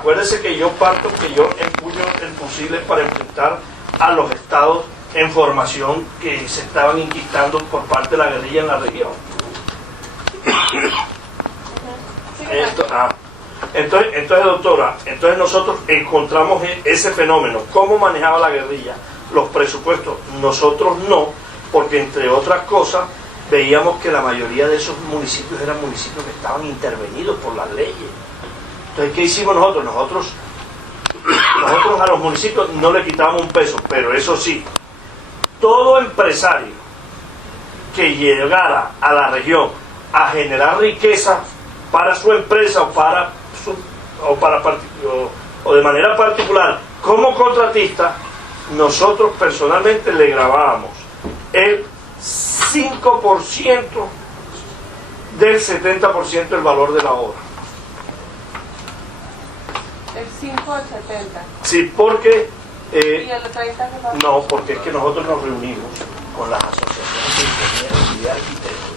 acuérdese que yo empuño el fusil para enfrentar a los estados en formación que se estaban inquistando por parte de la guerrilla en la región. Entonces, doctora, nosotros encontramos ese fenómeno. ¿Cómo manejaba la guerrilla los presupuestos? Nosotros no, porque entre otras cosas veíamos que la mayoría de esos municipios eran municipios que estaban intervenidos por las leyes. Entonces, ¿qué hicimos nosotros? Nosotros a los municipios no le quitábamos un peso, pero eso sí, todo empresario que llegara a la región a generar riqueza para su empresa o de manera particular como contratista, nosotros personalmente le grabábamos el 5% del 70% del valor de la obra. El 5 al 70. Sí, porque... ¿Y el 30 qué pasa? No, porque es que nosotros nos reunimos con las asociaciones de ingenieros y de arquitectos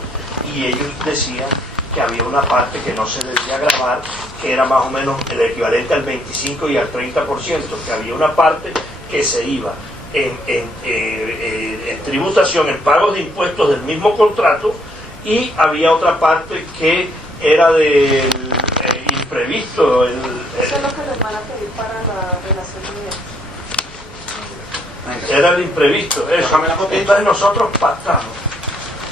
y ellos decían que había una parte que no se debía grabar, que era más o menos el equivalente al 25 y al 30%, que había una parte que se iba en tributación, en pagos de impuestos del mismo contrato, y había otra parte que era del imprevisto. Eso es lo que les van a pedir para la relación de... Era el imprevisto, eso. Entonces nosotros pactamos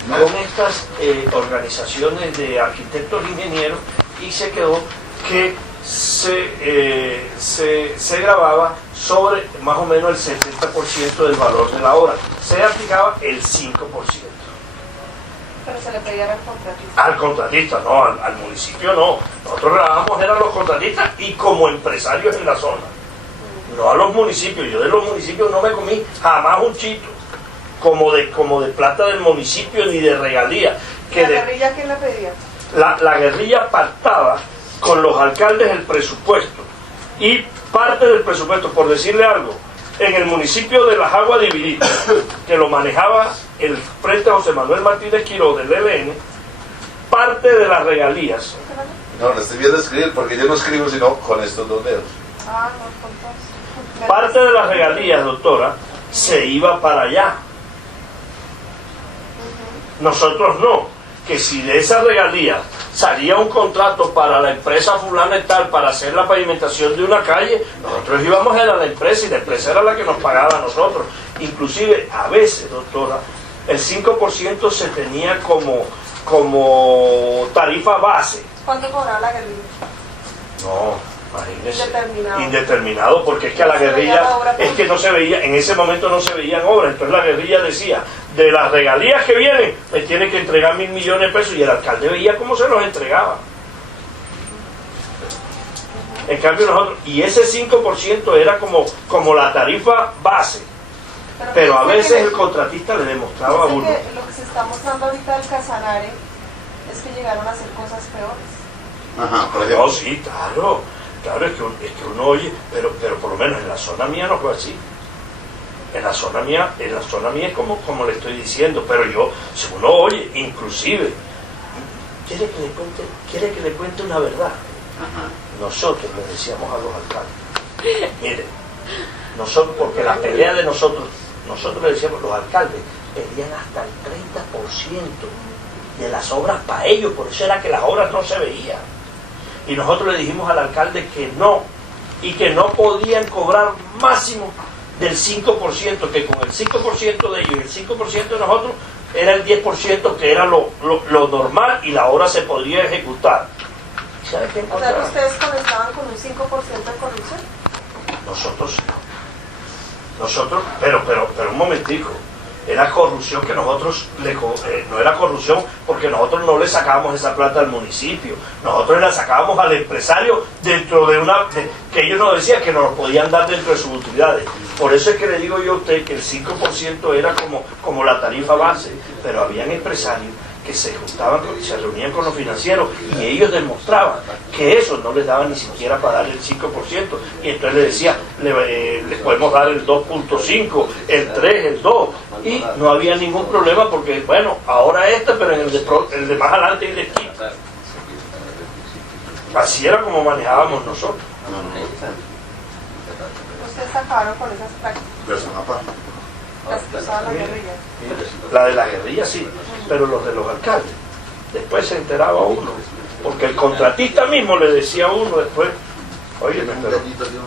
con estas organizaciones de arquitectos e ingenieros y se quedó que se grababa sobre más o menos el 70% del valor de la obra. Se aplicaba el 5%. Pero se le pedía al contratista. Al contratista, no, al municipio no. Nosotros grabábamos eran los contratistas y como empresarios en la zona. No a los municipios. Yo de los municipios no me comí jamás un chito como de plata del municipio ni de regalía. ¿La guerrilla quién le pedía? La guerrilla pactaba con los alcaldes el presupuesto y parte del presupuesto, por decirle algo, en el municipio de Las Aguas Divididas, que lo manejaba el Frente José Manuel Martínez Quiró del ELN, parte de las regalías. No, lo estoy viendo escribir porque yo no escribo sino con estos dos dedos. Ah, no, con todos. Parte de las regalías, doctora, se iba para allá. Nosotros no, que si de esa regalía salía un contrato para la empresa fulana y tal para hacer la pavimentación de una calle, nosotros íbamos a la empresa y la empresa era la que nos pagaba a nosotros. Inclusive a veces, doctora, el 5% se tenía como tarifa base. ¿Cuánto cobraba la guerrilla? No, imagínese. Indeterminado. Indeterminado, porque es que a la guerrilla, es que no se veía, en ese momento no se veían obras, entonces la guerrilla decía, de las regalías que vienen, me tiene que entregar 1.000 millones de pesos, y el alcalde veía cómo se los entregaba. En cambio nosotros, y ese 5% era como la tarifa base, pero a veces el contratista le demostraba a uno. Lo que se está mostrando ahorita del Casanare es que llegaron a hacer cosas peores. Ajá, por ejemplo. No, sí, claro, es que uno oye, pero por lo menos en la zona mía no fue así. En la zona mía es como le estoy diciendo, pero yo, si uno oye, inclusive, ¿quiere que le cuente una verdad? Ajá. Nosotros le decíamos a los alcaldes, miren, nosotros, porque la pelea de nosotros le decíamos, los alcaldes pedían hasta el 30% de las obras para ellos, por eso era que las obras no se veían. Y nosotros le dijimos al alcalde que no, y que no podían cobrar máximo del 5%, que con el 5% de ellos y el 5% de nosotros era el 10%, que era lo normal y la obra se podría ejecutar. ¿Sabe qué O sea, que encontraron? ustedes estaban con un 5% de corrupción. Nosotros, pero un momentico, era corrupción que nosotros, no era corrupción porque nosotros no le sacábamos esa plata al municipio, nosotros la sacábamos al empresario dentro de que ellos nos decían que nos podían dar dentro de sus utilidades. Por eso es que le digo yo a usted que el 5% era como la tarifa base, pero habían empresarios que se juntaban y se reunían con los financieros y ellos demostraban que eso no les daba ni siquiera para dar el 5%, y entonces les decía, les podemos dar el 2.5, el 3, el 2, y no había ningún problema porque, bueno, ahora pero en el de más adelante y de aquí. Así era como manejábamos nosotros. Ustedes acabaron con esas prácticas, Persona aparte. las que usaban la guerrilla. La de la guerrilla sí, pero los de los alcaldes. Después se enteraba uno, porque el contratista mismo le decía a uno después, oye, pero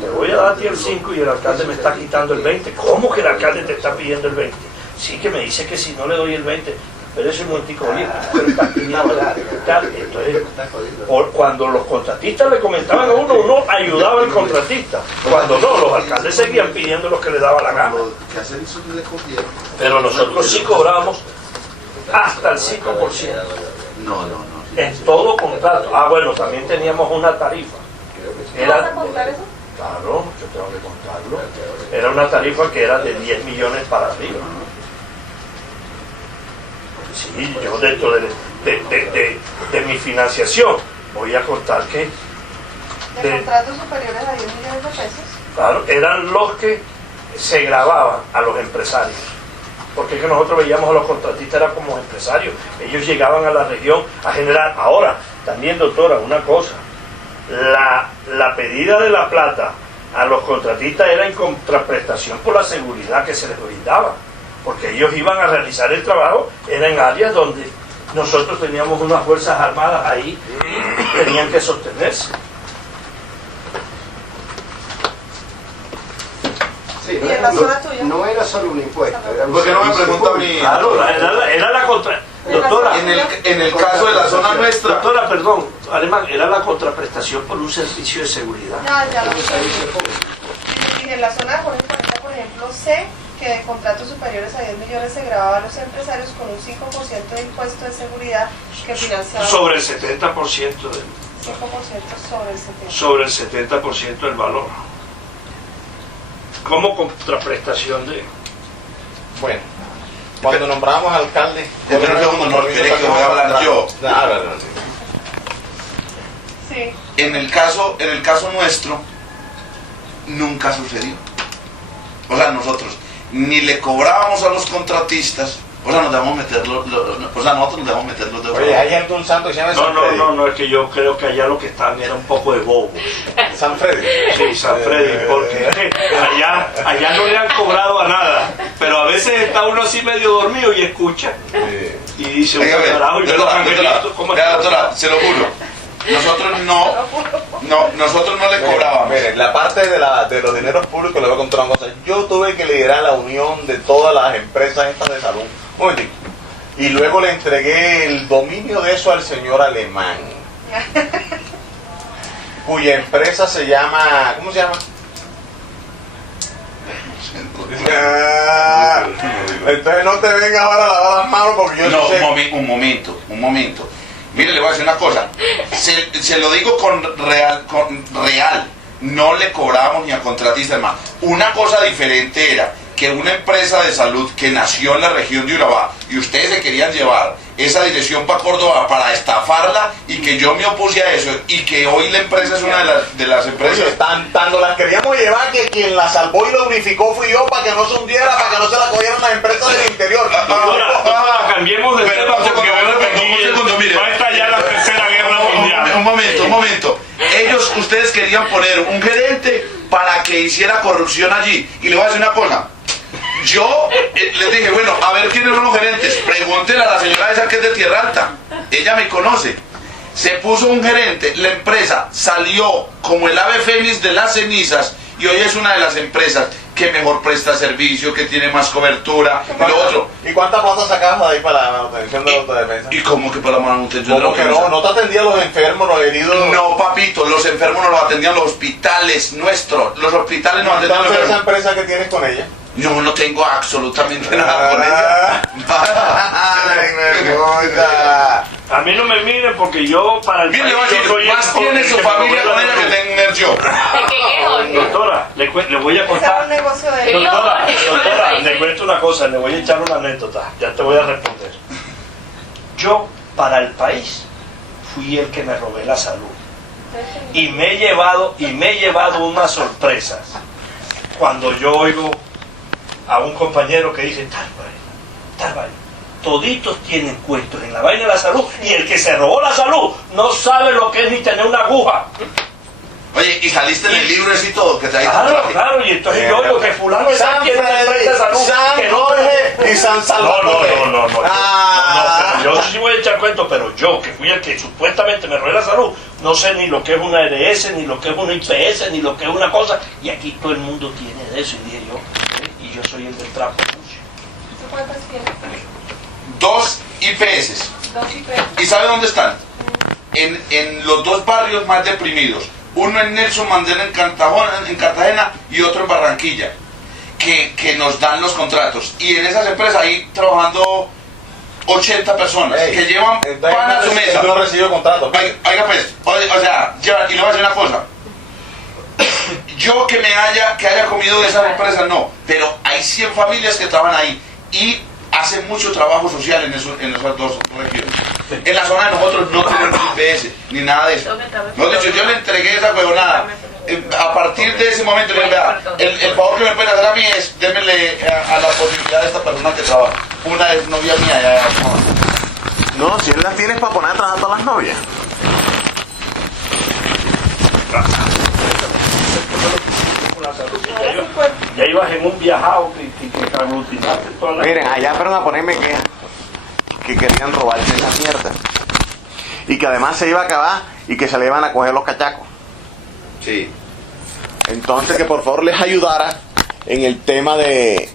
te voy a dar a ti el 5 y el alcalde me está quitando el 20. ¿Cómo que el alcalde te está pidiendo el 20? Sí, que me dice que si no le doy el 20, pero ese momentico, oye, pero estás pidiendo el alcalde. Entonces, cuando los contratistas le comentaban a uno, uno ayudaba al contratista. Cuando no, los alcaldes seguían pidiendo lo que le daba la gana. Que hacer eso no le conviene. Pero nosotros sí cobrábamos hasta el 5%. No. En todo contrato. Ah, bueno, también teníamos una tarifa. ¿Tú vas a contar eso? Claro, yo tengo que contarlo. Era una tarifa que era de 10 millones para arriba. Sí, yo dentro de mi financiación voy a contar que, ¿De contratos superiores a 10 millones de pesos? claro, eran los que se grababan a los empresarios. Porque es que nosotros veíamos a los contratistas era como empresarios. Ellos llegaban a la región a generar. Ahora, también, doctora, una cosa. La pedida de la plata a los contratistas era en contraprestación por la seguridad que se les brindaba. Porque ellos iban a realizar el trabajo, era en áreas donde nosotros teníamos unas fuerzas armadas ahí y tenían que sostenerse. Sí, ¿Y en la zona tuya? no era solo un impuesto, era un ¿Por qué no me servicio pregunta a público. mí? Claro, era la contra... Doctora, En el caso de la zona nuestra, doctora, perdón, Alemán, era la contraprestación por un servicio de seguridad. Ya lo sé. Y en la zona de Jorge 40, por ejemplo, sé que de contratos superiores a 10 millones se grababa a los empresarios con un 5% de impuesto de seguridad que financiaba Sobre el 70% del... 5% sobre el 70%. Sobre el 70% del valor. Como contraprestación de... Bueno, cuando nombramos alcalde... Espera un segundo, no olvide que voy a hablar yo. Sí. En el caso nuestro, nunca sucedió. O sea, nosotros ni le cobrábamos a los contratistas, o sea, nos debemos meter nosotros nos debemos meter los dedos. Oye, hay algún santo que se llama San Freddy. No, es que yo creo que allá lo que estaban era un poco de bobos. San Freddy. Sí, San Freddy, porque allá no le han cobrado a nada, pero a veces está uno así medio dormido y escucha y dice, Oiga, "Uy, carajo, y ve los angelitos, ¿cómo vea, están?" doctora, se lo juro. Nosotros nosotros no le cobrábamos. Miren, la parte de los dineros públicos, le voy a contar una cosa. Yo tuve que liderar la unión de todas las empresas estas de salud. Un momentico. Y luego le entregué el dominio de eso al señor Alemán, cuya empresa se llama... ¿Cómo se llama? Entonces no te vengas ahora a lavar las manos porque yo No, sé... un momento. Mire, le voy a decir una cosa. Se lo digo con real. No le cobramos ni a contratistas, hermano. Una cosa diferente era que una empresa de salud que nació en la región de Urabá y ustedes se querían llevar esa dirección para Córdoba para estafarla y que yo me opuse a eso y que hoy la empresa es una de las empresas. Oye, tanto las queríamos llevar que quien la salvó y la unificó fui yo para que no se hundiera, para que no se la cogieran las empresas del interior. Doctora, cambiemos de tema porque veo que aquí mire. va a estallar la tercera guerra mundial. Un momento. Ustedes querían poner un gerente para que hiciera corrupción allí. Y le voy a decir una cosa. Yo les dije, bueno, a ver quiénes son los gerentes. Pregúntenle a la señora esa que es de Tierra Alta. Ella me conoce. Se puso un gerente, la empresa salió como el ave fénix de las cenizas y hoy es una de las empresas que mejor presta servicio, que tiene más cobertura. Y lo otro. ¿Y cuánta plata sacabas ahí para la manutención de la autodefensa? ¿Y cómo que para la manutención de la ¿Cómo que autodefensa? no? ¿No te atendían los enfermos, los heridos? No, papito, los enfermos no los atendían los hospitales nuestros. Los hospitales no atendían los Entonces, ¿esa enfermos. empresa que tienes con ella? Yo no tengo absolutamente nada con ella. Ay, me gusta. A mí no me miren porque yo para el Mire, le voy a yo decir, soy más el tiene su que familia me con ella robé que la tener yo. Doctora, le voy a Ese era un contar. negocio de Doctora, le cuento una cosa, le voy a echar una anécdota, ya te voy a responder. Yo, para el país, fui el que me robé la salud. Y me he llevado unas sorpresas. Cuando yo oigo a un compañero que dice, tal vaina, toditos tienen cuentos en la vaina de la salud y el que se robó la salud no sabe lo que es ni tener una aguja. Oye, y saliste en el libro ese y todo, que traíste un Claro, traje. claro, y entonces yo digo que fulano está San aquí en la empresa de salud. San que no Jorge y San Salvador. No, Ah. pero yo sí voy a echar cuento, pero yo, que fui el que supuestamente me robé la salud, no sé ni lo que es una EDS, ni lo que es una IPS, ni lo que es una cosa, y aquí todo el mundo tiene de eso, y dije yo, y yo soy el del trapo sucio. ¿Tú cuántas tienes? 2 IPS. 2 y 3. ¿Y sabe dónde están? En los 2 barrios más deprimidos. Uno en Nelson Mandela en Cartagena y otro en Barranquilla. Que nos dan los contratos. Y en esas empresas ahí trabajando 80 personas Ey, que llevan pan a su mesa. No recibe contrato. Oiga pues, o sea, y le voy a decir una cosa. Yo que haya comido de esas empresas, no. Pero hay 100 familias que trabajan ahí. Y hacen mucho trabajo social en esas 2 regiones. En la zona de nosotros no tenemos IPS, ni nada de eso. No, de hecho, yo le entregué esa huevonada. A partir de ese momento, le dije, vea, el favor que me pueden hacer a mí es, démele a la posibilidad de esta persona que trabaja. Una es novia mía, ya. No, si él las tienes para poner a trabajar a todas las novias. Ya ibas en un viajado que aglutinaste toda la... Miren, allá fueron a ponerme que querían robarse esa mierda. Y que además se iba a acabar y que se le iban a coger los cachacos. Sí. Entonces que por favor les ayudara en el tema de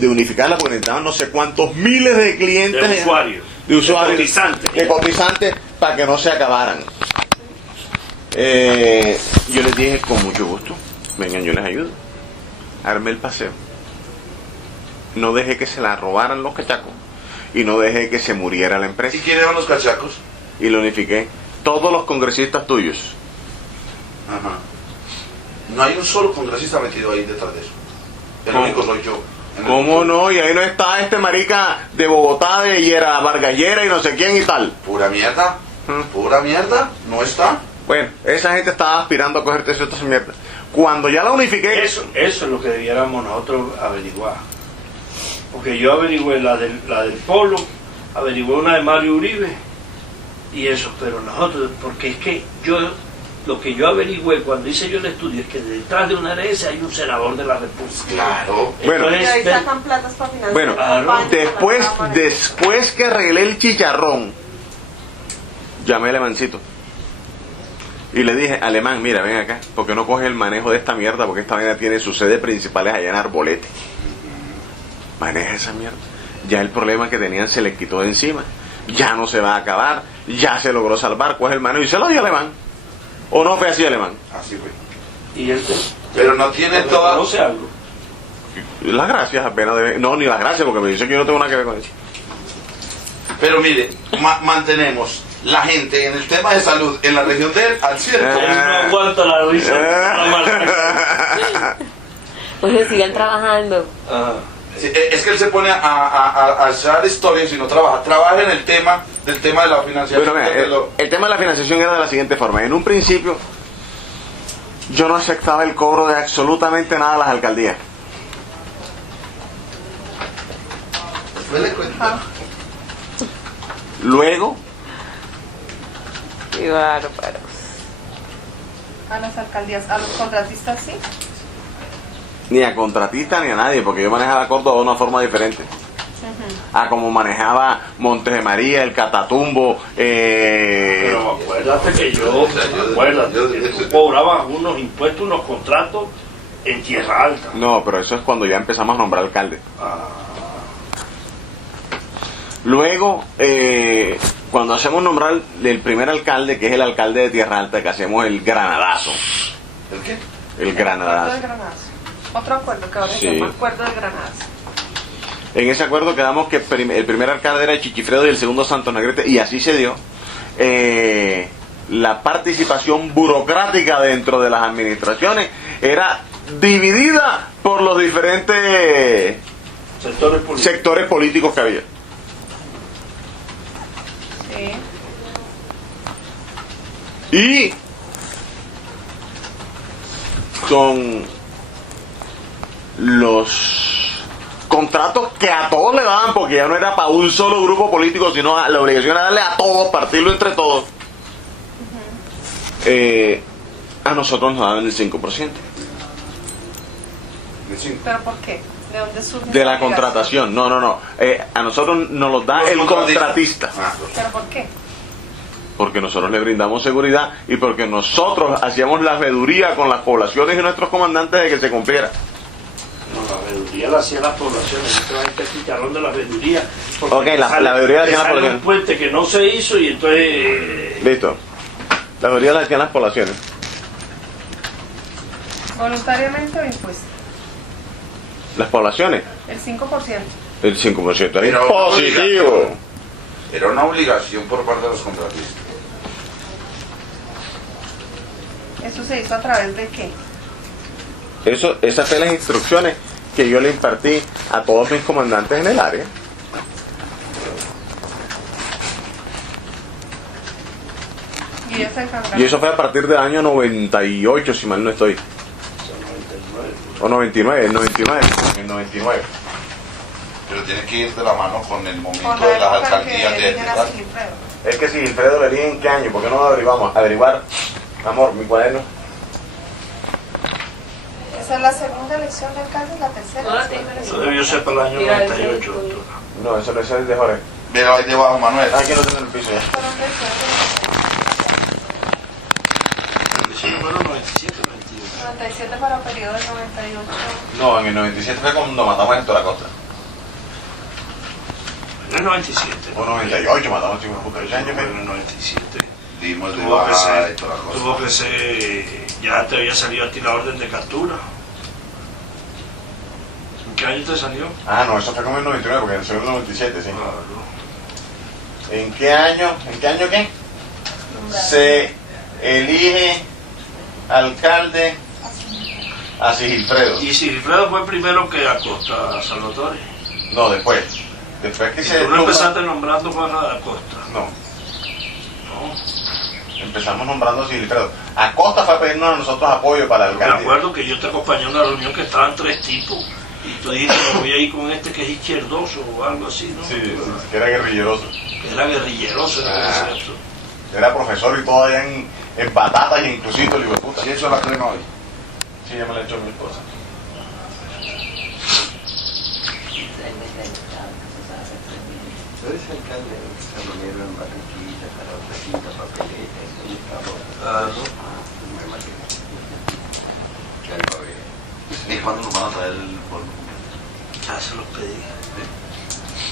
unificarla, porque necesitaban no sé cuántos miles de clientes, de usuarios, de cotizantes para que no se acabaran. Yo les dije con mucho gusto, vengan, yo les ayudo. Armé el paseo. No dejé que se la robaran los cachacos y no dejé que se muriera la empresa. ¿Y quiénes eran los cachacos? Y lo unifiqué. Todos los congresistas tuyos. Ajá. No hay un solo congresista metido ahí detrás de eso. El ¿Cómo? único soy yo. ¿Cómo no? Y ahí no está este marica de Bogotá, de Yera Vargallera y no sé quién y tal. Pura mierda. Pura mierda. No está. Bueno, esa gente estaba aspirando a cogerte ciertas mierdas. Cuando ya la unifiqué... Eso es lo que debiéramos nosotros averiguar. Porque yo averigüé la del Polo, averigüé una de Mario Uribe y eso, pero nosotros, porque es que lo que yo averigüé cuando hice yo el estudio es que detrás de una ARS hay un senador de la República. Claro. Bueno. Y ahí Entonces, sacan platas para financiar. Bueno, campañas, después para la Cámara. después que arreglé el chicharrón, llamé al Alemancito y le dije, Alemán, mira, ven acá, ¿por qué no coges el manejo de esta mierda? Porque esta vaina tiene sus sedes principales allá en Arbolete. Maneja esa mierda. Ya el problema que tenían se le quitó de encima. Ya no se va a acabar. Ya se logró salvar. Coge el manejo y se lo dio Alemán. ¿O no fue así, Alemán? Así fue. y él Pero no tiene toda... conoce algo. Las gracias apenas debe... No, ni las gracias porque me dice que yo no tengo nada que ver con eso. Pero mire, mantenemos la gente en el tema de salud en la región de él al 100%. Él no aguanta la risa. La maldita. Pues sigan trabajando. Ajá. Sí, es que él se pone a echar historias y no trabaja. Trabaja en el tema del tema de la financiación. Bueno, mira, el tema de la financiación era de la siguiente forma. En un principio, yo no aceptaba el cobro de absolutamente nada a las alcaldías. Luego, Qué bárbaros. A las alcaldías, a los contratistas sí. ni a contratistas ni a nadie, porque yo manejaba Córdoba de una forma diferente. A como manejaba Montes de María, el Catatumbo. Pero acuérdate que tú cobrabas unos impuestos, unos contratos en Tierra Alta. No, pero eso es cuando ya empezamos a nombrar alcaldes. Ah, Luego, cuando hacemos nombrar el primer alcalde, que es el alcalde de Tierra Alta, que hacemos el granadazo. ¿El qué? El Acuerdo de granadazo. Granadas. Otro acuerdo que ahora Sí. se llama Acuerdo de Granadas. En ese acuerdo quedamos que el primer alcalde era Chichifredo y el segundo Santos Negrete, y así se dio. La participación burocrática dentro de las administraciones era dividida por los diferentes sectores políticos que había. Sí. Y con los contratos que a todos le daban, porque ya no era para un solo grupo político, sino la obligación era darle a todos, partirlo entre todos. a nosotros nos daban el 5%. ¿Pero por qué? ¿De dónde surge De esa la obligación? contratación. No. A nosotros nos lo da el contratista. ¿Pero por qué? porque nosotros le brindamos seguridad y porque nosotros hacíamos la veeduría con las poblaciones y nuestros comandantes de que se cumpliera. No, la veeduría la hacían las poblaciones, no te vas a echar chicharrón de la veeduría. Ok, la veeduría la hacían las un poblaciones. puente que no se hizo y entonces... Listo. La veeduría la hacían las poblaciones. ¿Voluntariamente o impuesto? Las poblaciones, El 5%. el 5%. Era Pero positivo. Era una obligación por parte de los contratistas. ¿Eso se hizo a través de qué? Esas fueron las instrucciones que yo le impartí a todos mis comandantes en el área. Y ellos se encargaron. Y eso fue a partir del año 98, si mal no estoy. O 99, el 99. Pero tiene que ir de la mano con el momento Con de la las época en que alcaldías de eligen a ¿verdad? Silfredo. Es que si Alfredo le dije en qué año, ¿por qué no lo averiguamos? Averiguar, amor, mi cuaderno. Esa es la segunda elección de alcalde, la tercera. No la tengo en Eso debió ser para el año 98. doctor. No, eso no es el de Jorge. Pero ahí debajo, Manuel. Ah, aquí lo tengo en el piso ya. Fueron elecciones Sí, fueron 97, 92. del 97 para periodo del 98. No, en el 97 fue cuando matamos a Héctor Acosta. En el 97. O 98 matamos a Chico Puta. Fue en el 97. Dimos de Tuvo que baja de ser, todas las tuvo cosas. que ser, ya te había salido a ti la orden de captura. ¿En qué año te salió? Ah, no, eso fue como en el 99, porque en el segundo 97, sí. Claro. ¿En qué año qué? Se elige alcalde a Sigilfredo. Y Sigifredo fue primero que Acosta, Salvatore. No, después. Después que Y se... tú no empezaste nombrando para Acosta. No, ¿No? empezamos nombrando a Sigilfredo. Acosta fue a pedirnos a nosotros apoyo para el Me alcalde. acuerdo que yo te acompañé a una reunión que estaban 3 tipos y tú dijiste me voy a ir con este que es izquierdoso o algo así, ¿no? Sí, que era guerrilleroso. Que era guerrilleroso, era cierto. Era profesor y todo allá en batatas y en Crucito, el hijo de puta. Si eso la creen hoy. Sí, ya me lo he hecho mi esposa. Tú eres alcalde de San Romero en Barranquilla, para otra quinta papeleta, eso no estaba. Me imagino. Que algo había. ¿Y cuándo nos van a traer el polvo? Ya se los pedí.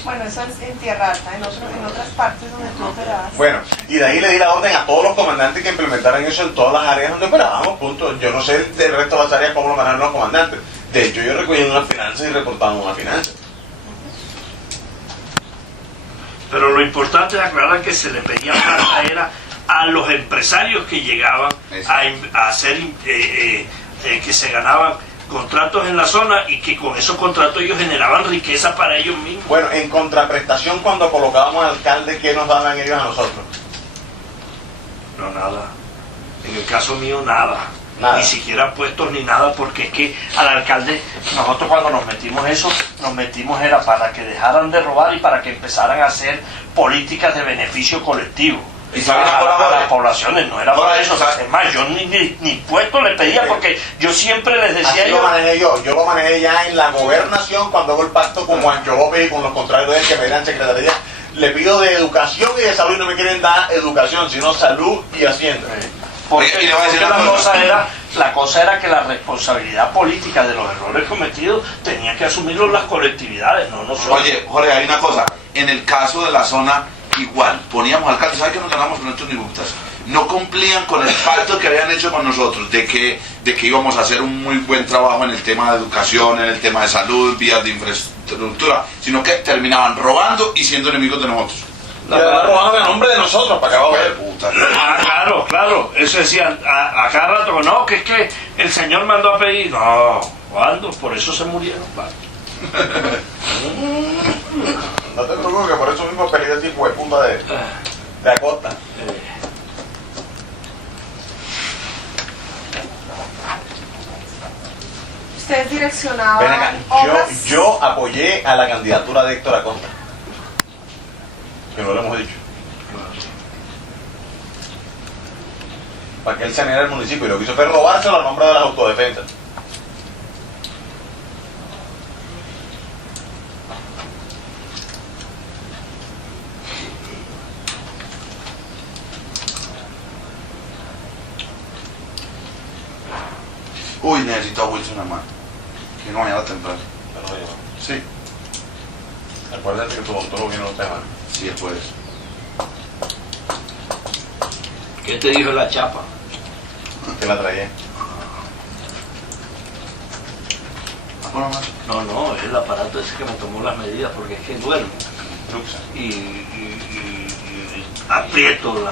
Bueno, eso es en Tierra Alta, en otras partes donde tú operabas. Bueno, y de ahí le di la orden a todos los comandantes que implementaran eso en todas las áreas donde operábamos, punto. Yo no sé del resto de las áreas cómo lo manejan los comandantes. De hecho, yo recogí unas finanzas y reportaba unas finanzas. Pero lo importante es aclarar que se le pedía plata era a los empresarios que llegaban a hacer que se ganaban contratos en la zona y que con esos contratos ellos generaban riqueza para ellos mismos. Bueno, en contraprestación, cuando colocábamos al alcalde, ¿qué nos daban ellos a nosotros? No, nada. En el caso mío, nada. Nada. Ni siquiera puestos ni nada, porque es que al alcalde, nosotros cuando nos metimos eso, nos metimos era para que dejaran de robar y para que empezaran a hacer políticas de beneficio colectivo. ¿Y saben ahora, a las Jorge? poblaciones, no era Jorge, para eso. ¿sabes? Es más, yo ni puesto le pedía porque yo siempre les decía Así lo manejé yo lo manejé ya en la gobernación cuando hago el pacto con Juancho López y con los contrarios de él que me dan secretaría. Le pido de educación y de salud y no me quieren dar educación, sino salud y hacienda. Porque, Oye, y le voy a decir porque una cosa. la cosa era que la responsabilidad política de los errores cometidos tenía que asumirlo las colectividades, no nosotros. Oye, Jorge, hay una cosa. En el caso de la zona, igual, poníamos alcaldes, ¿sabes que nos ganamos con estos diputados? No cumplían con el pacto que habían hecho con nosotros, de que íbamos a hacer un muy buen trabajo en el tema de educación, en el tema de salud, vías de infraestructura, sino que terminaban robando y siendo enemigos de nosotros. Y además robaban a nombre de nosotros para acabar Joder, de puta. Claro, eso decían a cada rato, no, que es que el señor mandó a pedir, no, ¿cuándo? Por eso se murieron, vale. No te preocupes, que por eso mismo peleé el tipo de punta de Acosta. Ustedes direccionaban Ven acá, obras. yo apoyé a la candidatura de Héctor Acosta. Que no lo hemos dicho. para que él saneara el municipio, y lo que hizo fue robárselo al nombre de las autodefensas. Uy, necesito a Wilson, hermano. Que no mañana temprano. Pero yo, Sí, acuérdate que tu doctor viene los temas. sí, el jueves. ¿Qué te dijo la chapa? Que la traía. No, es el aparato ese que me tomó las medidas porque es que duermo Luxa. y aprieto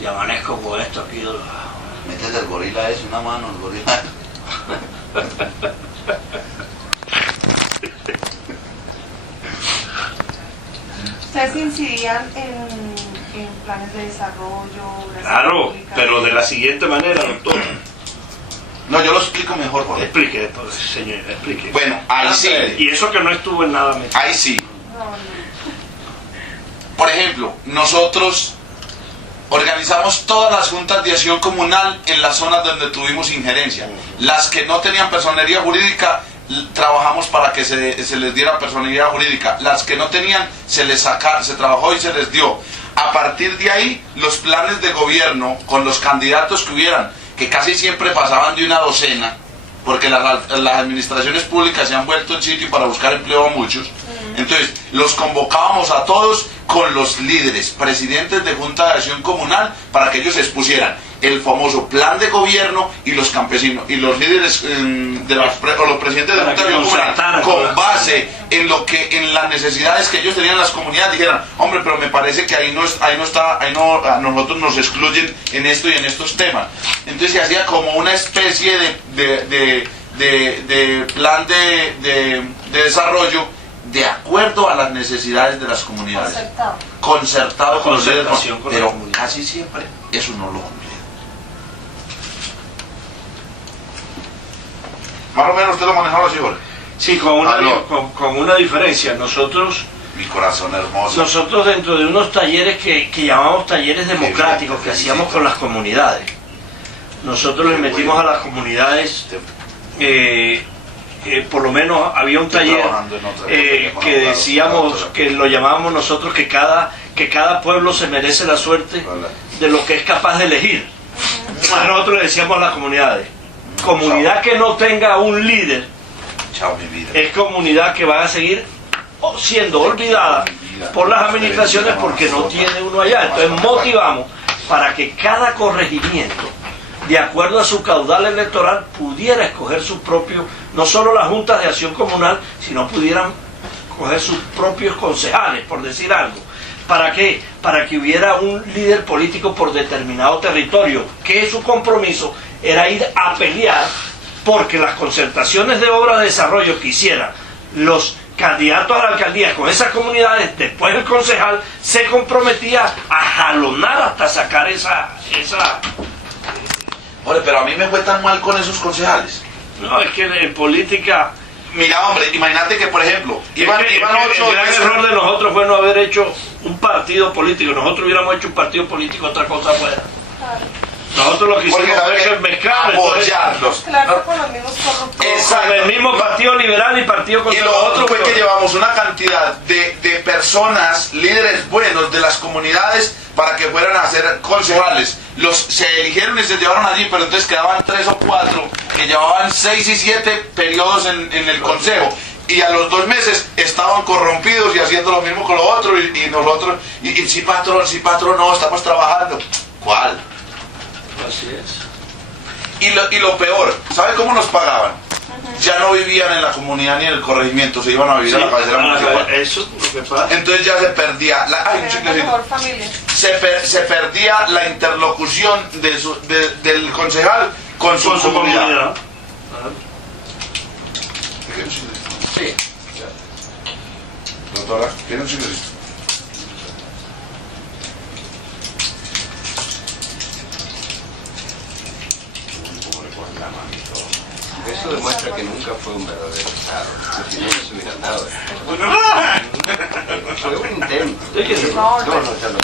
y amanezco con esto aquí. Métete el gorila ese, una mano, el gorila. ¿Ustedes incidían en planes de desarrollo? obras Claro, públicas? pero de la siguiente manera, doctor. No, yo lo explico mejor, Jorge. Explique, pues, señor, explique. Bueno, ahí sí. Y eso que no estuvo en nada metido. Ahí sí. No. Por ejemplo, nosotros organizamos todas las juntas de acción comunal en las zonas donde tuvimos injerencia. Las que no tenían personería jurídica, trabajamos para que se les diera personería jurídica. Las que no tenían, se trabajó y se les dio. A partir de ahí, los planes de gobierno con los candidatos que hubieran, que casi siempre pasaban de una docena, porque las administraciones públicas se han vuelto el sitio para buscar empleo a muchos. Entonces, los convocábamos a todos con los líderes, presidentes de Junta de Acción Comunal, para que ellos expusieran el famoso plan de gobierno, y los campesinos y los líderes o los presidentes de Para Junta de que Acción Comunal, concertaran con base en las necesidades que ellos tenían en las comunidades, dijeran: hombre, pero me parece que a nosotros nos excluyen en esto y en estos temas. Entonces se hacía como una especie de plan de desarrollo de acuerdo a las necesidades de las comunidades, concertado con los líderes, Concertación con la pero comunidad. casi siempre eso no lo cumplía. Más o menos usted lo manejaba así, Jorge. Sí, Aló. con una diferencia. Nosotros Mi corazón hermoso. dentro de unos talleres que llamamos talleres democráticos que hacíamos con las comunidades, nosotros les metimos a las comunidades, por lo menos había un taller que decíamos, que lo llamábamos nosotros, que cada pueblo se merece la suerte de lo que es capaz de elegir. Nosotros le decíamos a las comunidades: comunidad que no tenga un líder Chao, mi vida. es comunidad que va a seguir siendo olvidada por las administraciones porque no tiene uno allá. Entonces motivamos para que cada corregimiento, de acuerdo a su caudal electoral, pudiera escoger su propio, no solo las juntas de acción comunal, sino pudieran escoger sus propios concejales, por decir algo. ¿Para qué? Para que hubiera un líder político por determinado territorio, que su compromiso era ir a pelear porque las concertaciones de obra de desarrollo que hicieran los candidatos a la alcaldía con esas comunidades, después el concejal se comprometía a jalonar hasta sacar esa. Hombre, pero a mí me fue tan mal con esos concejales. No, es que en política. Mira, hombre, imagínate que, por ejemplo, iban el 8 gran error de nosotros fue no haber hecho un partido político. Nosotros hubiéramos hecho un partido político, otra cosa fuera. Nosotros lo que hicimos fue que mezclar apoyarlos. Claro, con los mismos corruptos. Exacto. el mismo partido liberal y partido Y lo conservador. otro fue que llevamos una cantidad de personas, líderes buenos de las comunidades, para que fueran a ser concejales. Se eligieron y se llevaron allí, pero entonces quedaban 3 o 4 que llevaban 6 y 7 periodos en el consejo. Y a los 2 meses estaban corrompidos y haciendo lo mismo con lo otro. Y nosotros, y sí patrón, no, estamos trabajando. ¿Cuál? Así es. Y lo peor, ¿sabe cómo nos pagaban? Ya no vivían en la comunidad ni en el corregimiento, se iban a vivir a la cabecera municipal. Eso es lo que pasa. Entonces ya se perdía Mejor familia. se perdía la interlocución del concejal con su comunidad. Sí. Doctora, ¿tiene un signo? Eso demuestra que nunca fue un verdadero Estado, que si no nos hubieran dado. Fue un intento. Sí, que sí. No, ya no.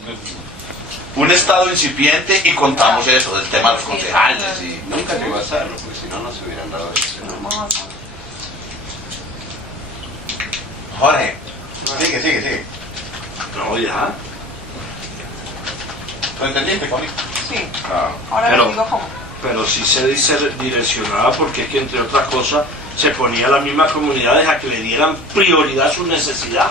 un estado incipiente y contamos eso del tema de los concejales y Nunca llegó a hacerlo, porque si no, no se hubieran dado eso. Jorge, sigue. No, ya. ¿Lo entendiste, Connie? Sí. Ah. Ahora Pero- les digo cómo. Pero sí se dice direccionada porque es que, entre otras cosas, se ponía a las mismas comunidades a que le dieran prioridad a su necesidad.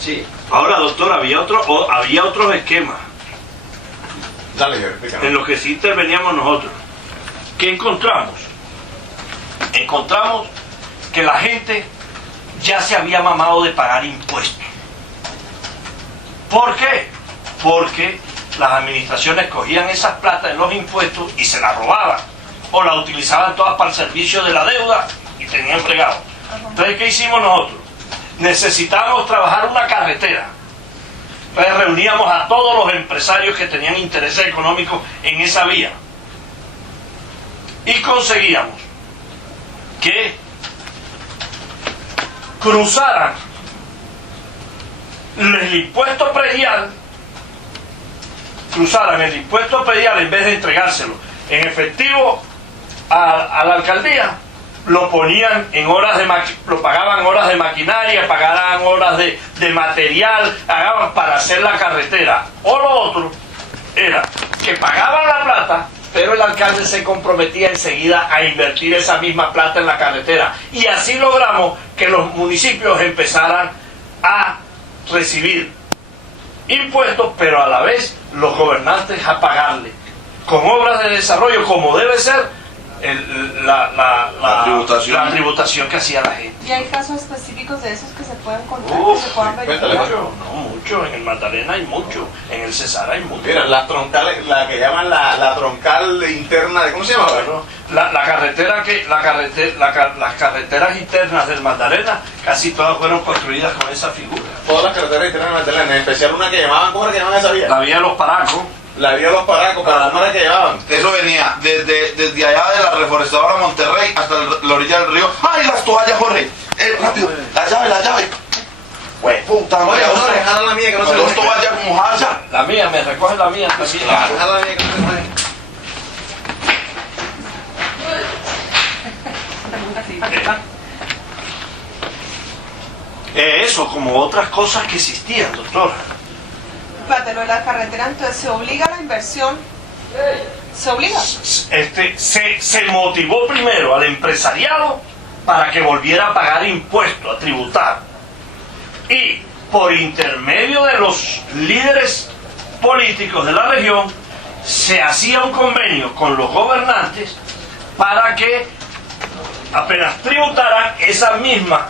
Sí, Ahora, doctor, había otros esquemas Dale, Jorge, explícanos. en los que sí interveníamos nosotros. ¿Qué encontramos? Encontramos que la gente ya se había mamado de pagar impuestos. ¿Por qué? Porque las administraciones cogían esas plata de los impuestos y se las robaban o la utilizaban todas para el servicio de la deuda y tenían fregado. Entonces, ¿qué hicimos nosotros? Necesitábamos trabajar una carretera. Entonces reuníamos a todos los empresarios que tenían intereses económicos en esa vía y conseguíamos que cruzaran el impuesto predial, en vez de entregárselo en efectivo a la alcaldía, lo ponían en horas lo pagaban horas de maquinaria, pagaban horas de material, pagaban para hacer la carretera. O lo otro era que pagaban la plata, pero el alcalde se comprometía enseguida a invertir esa misma plata en la carretera. Y así logramos que los municipios empezaran a recibir impuestos, pero a la vez los gobernantes a pagarle con obras de desarrollo, como debe ser la tributación que hacía la gente. ¿Y hay casos específicos de esos que se pueden contar, Uf, que se puedan cuéntale, verificar? mucho. En el Magdalena hay mucho, en el Cesar hay mucho. Mira, las troncales, la que llaman la troncal interna de, ¿cómo se llama? Bueno, las carreteras internas del Magdalena casi todas fueron construidas con esa figura. Todas las carreteras internas de Magdalena, en especial una que llamaban, ¿cómo era que llamaban esa vía? La vía de los Paracos. La vía de los Paracos, pero ¿cómo era que llevaban? eso venía desde allá de la reforestadora Monterrey hasta la orilla del río. ¡Ay, las toallas, Jorge! ¡Rápido! La llave. Güey, puta madre. Oye, jala la mía que no se Dos moje. toallas mojadas ya. La mía, me recoge la mía también. Claro. Jala la mía que no se moje. Eso, como otras cosas que existían, doctor. Espérate, lo de la carretera, entonces se obliga a la inversión. Se obliga. Se motivó primero al empresariado para que volviera a pagar impuestos, a tributar. Y por intermedio de los líderes políticos de la región, se hacía un convenio con los gobernantes para que apenas tributaran, esa misma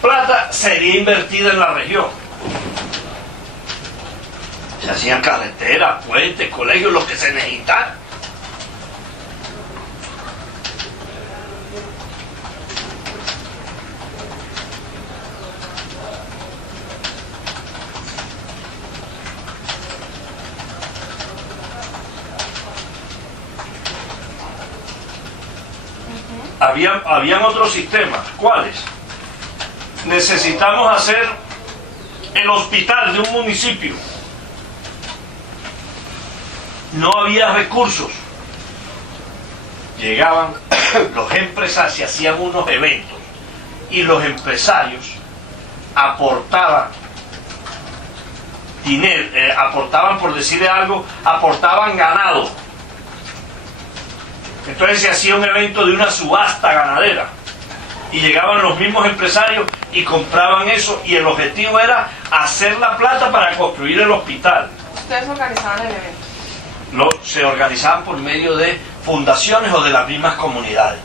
plata sería invertida en la región. Se hacían carreteras, puentes, colegios, lo que se necesitara. Habían otros sistemas. ¿Cuáles? Necesitamos hacer el hospital de un municipio. No había recursos. Llegaban los empresarios y hacían unos eventos. Y los empresarios aportaban dinero, aportaban, por decirle algo, aportaban ganado. Entonces se hacía un evento de una subasta ganadera y llegaban los mismos empresarios y compraban eso, y el objetivo era hacer la plata para construir el hospital. Ustedes organizaban el evento. Se organizaban por medio de fundaciones o de las mismas comunidades.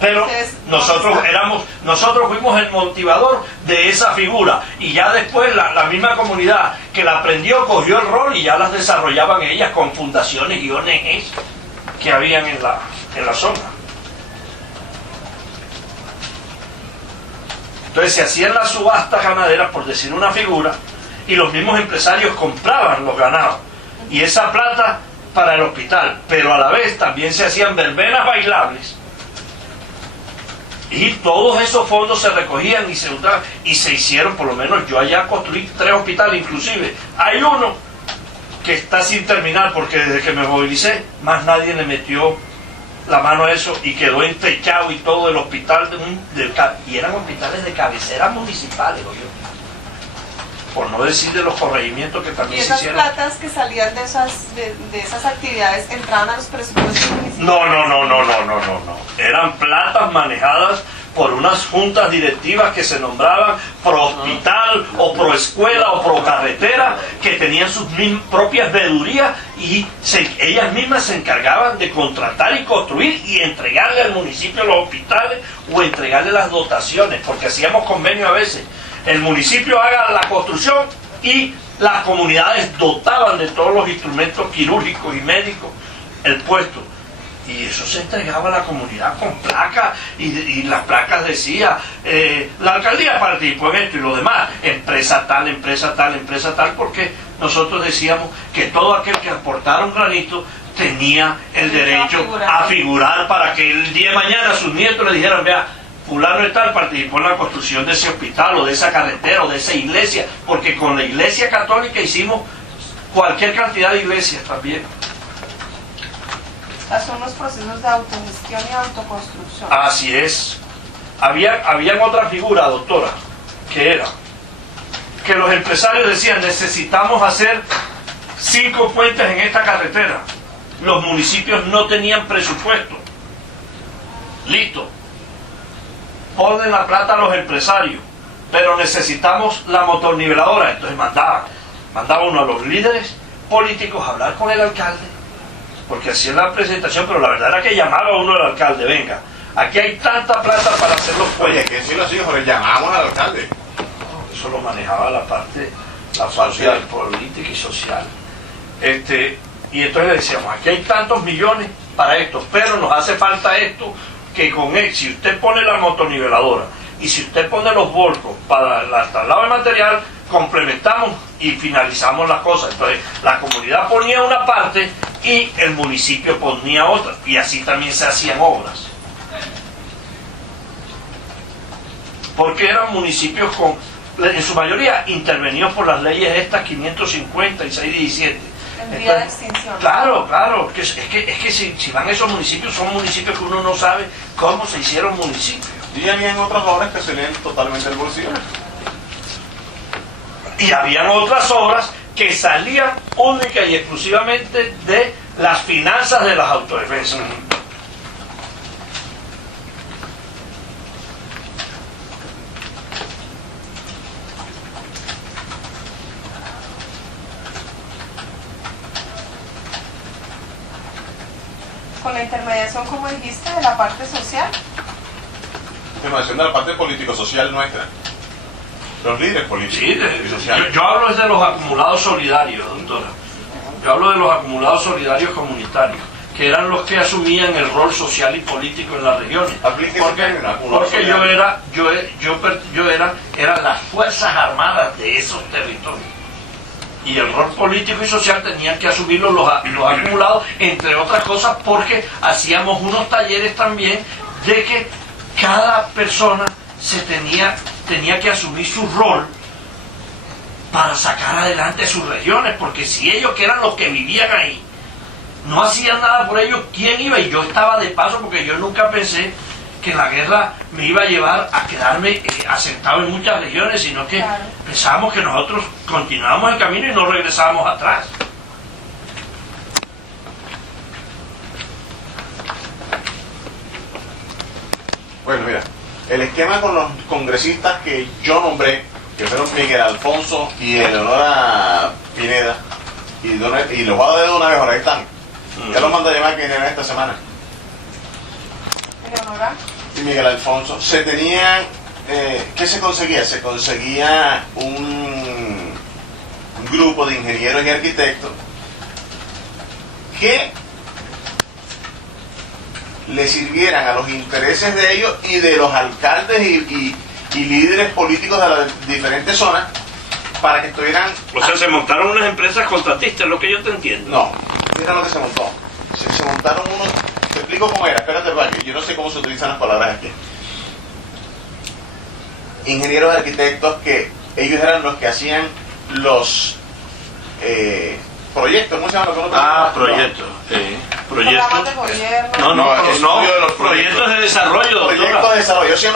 Pero Ustedes nosotros fuimos el motivador de esa figura, y ya después la misma comunidad que la aprendió cogió el rol y ya las desarrollaban ellas con fundaciones y ONGs que habían en la zona. Entonces se hacían las subastas ganaderas, por decir una figura, y los mismos empresarios compraban los ganados y esa plata para el hospital, pero a la vez también se hacían verbenas bailables Y todos esos fondos se recogían y se usaban y se hicieron, por lo menos yo allá construí 3 hospitales, inclusive hay uno que está sin terminar porque desde que me movilicé más nadie le metió la mano a eso y quedó entechado y todo el hospital y eran hospitales de cabecera municipales, oye, por no decir de los corregimientos que ¿Y también se esas hicieron. platas que salían de esas actividades entraban a los presupuestos municipales? No. Eran platas manejadas por unas juntas directivas que se nombraban pro hospital o pro escuela o pro carretera, que tenían sus propias veedurías y ellas mismas se encargaban de contratar y construir y entregarle al municipio los hospitales o entregarle las dotaciones, porque hacíamos convenio a veces. El municipio haga la construcción y las comunidades dotaban de todos los instrumentos quirúrgicos y médicos el puesto. Y eso se entregaba a la comunidad con placas y las placas decía, la alcaldía participó en esto y lo demás, empresa tal, empresa tal, empresa tal, porque nosotros decíamos que todo aquel que aportara un granito tenía el derecho a figurar para que el día de mañana sus nietos le dijeran, vea, fulano de tal participó en la construcción de ese hospital o de esa carretera o de esa iglesia, porque con la iglesia católica hicimos cualquier cantidad de iglesias también. Son los procesos de autogestión y autoconstrucción. Así es. Habían otra figura, doctora, que era que los empresarios decían, necesitamos hacer 5 puentes en esta carretera. Los municipios no tenían presupuesto. Listo. Ponen la plata a los empresarios, pero necesitamos la motorniveladora. Entonces mandaba uno a los líderes políticos a hablar con el alcalde, porque hacía la presentación, pero la verdad era que llamaba a uno al alcalde, venga, aquí hay tanta plata para hacer los Oye, puentes. que decirlo así, Jorge, llamamos al alcalde. Eso lo manejaba la parte Social. política y social. Y entonces le decíamos, aquí hay tantos millones para esto, pero nos hace falta esto, que con él, si usted pone la motoniveladora y si usted pone los volcos para el traslado de material, complementamos y finalizamos las cosas. Entonces la comunidad ponía una parte y el municipio ponía otra, y así también se hacían obras, porque eran municipios en su mayoría intervenidos por las leyes estas 550 y 617 En vía de extinción. Claro, es que si van a esos municipios, son municipios que uno no sabe cómo se hicieron municipios. Y habían otras obras que se leen totalmente del bolsillo. Y habían otras obras que salían única y exclusivamente de las finanzas de las autodefensas. Con la intermediación, como dijiste, de la parte social. Información de la parte político-social nuestra. Los líderes políticos y sociales. Yo hablo de los acumulados solidarios, doctora. Yo hablo de los acumulados solidarios comunitarios, que eran los que asumían el rol social y político en las regiones. Aplique ese término, acumulado Porque yo eran las fuerzas armadas de esos territorios. Y el rol político y social tenían que asumirlo los acumulados, entre otras cosas, porque hacíamos unos talleres también de que cada persona tenía que asumir su rol para sacar adelante sus regiones, porque si ellos, que eran los que vivían ahí, no hacían nada por ellos, ¿quién iba? Y yo estaba de paso, porque yo nunca pensé que la guerra me iba a llevar a quedarme asentado en muchas regiones, sino que pensábamos que nosotros continuábamos el camino y no regresábamos atrás. Bueno, mira, el esquema con los congresistas que yo nombré, que fueron Miguel Alfonso y Eleonora Pineda, y los voy a dar de una vez, ahora ahí están. Ya los mando a llamar que vienen esta semana. Eleonora. Y Miguel Alfonso, se tenían, ¿qué se conseguía? Se conseguía un grupo de ingenieros y arquitectos que le sirvieran a los intereses de ellos y de los alcaldes y líderes políticos de las diferentes zonas para que estuvieran... O sea, se montaron unas empresas contratistas, es lo que yo te entiendo. No, mira lo que se montó. Se montaron unos... Te explico cómo era, espérate, porque yo no sé cómo se utilizan las palabras aquí. ingenieros arquitectos que ellos eran los que hacían los proyectos, ¿cómo se llama? Proyectos. Programas de gobierno. No, estudio de los proyectos de desarrollo, Proyectos doctora. de desarrollo. Yo hacía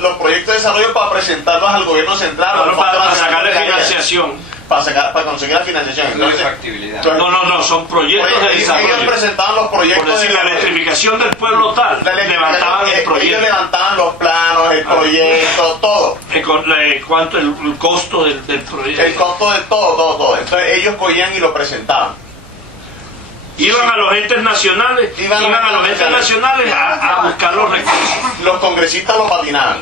los proyectos de desarrollo para presentarlos al gobierno central. No, para Nacional sacarle de Áreas, financiación. para conseguir la financiación. No hay Entonces, factibilidad. No, son proyectos de desarrollo. ellos presentaban los proyectos. Por decir, la electrificación del pueblo tal, levantaban el Ellos proyecto. levantaban los planos, el proyecto, todo. ¿Cuánto el costo del proyecto? El costo de todo. Entonces ellos cogían y lo presentaban. Iban a los entes nacionales, iban a los entes nacionales a buscar los recursos. Los congresistas lo patinaban.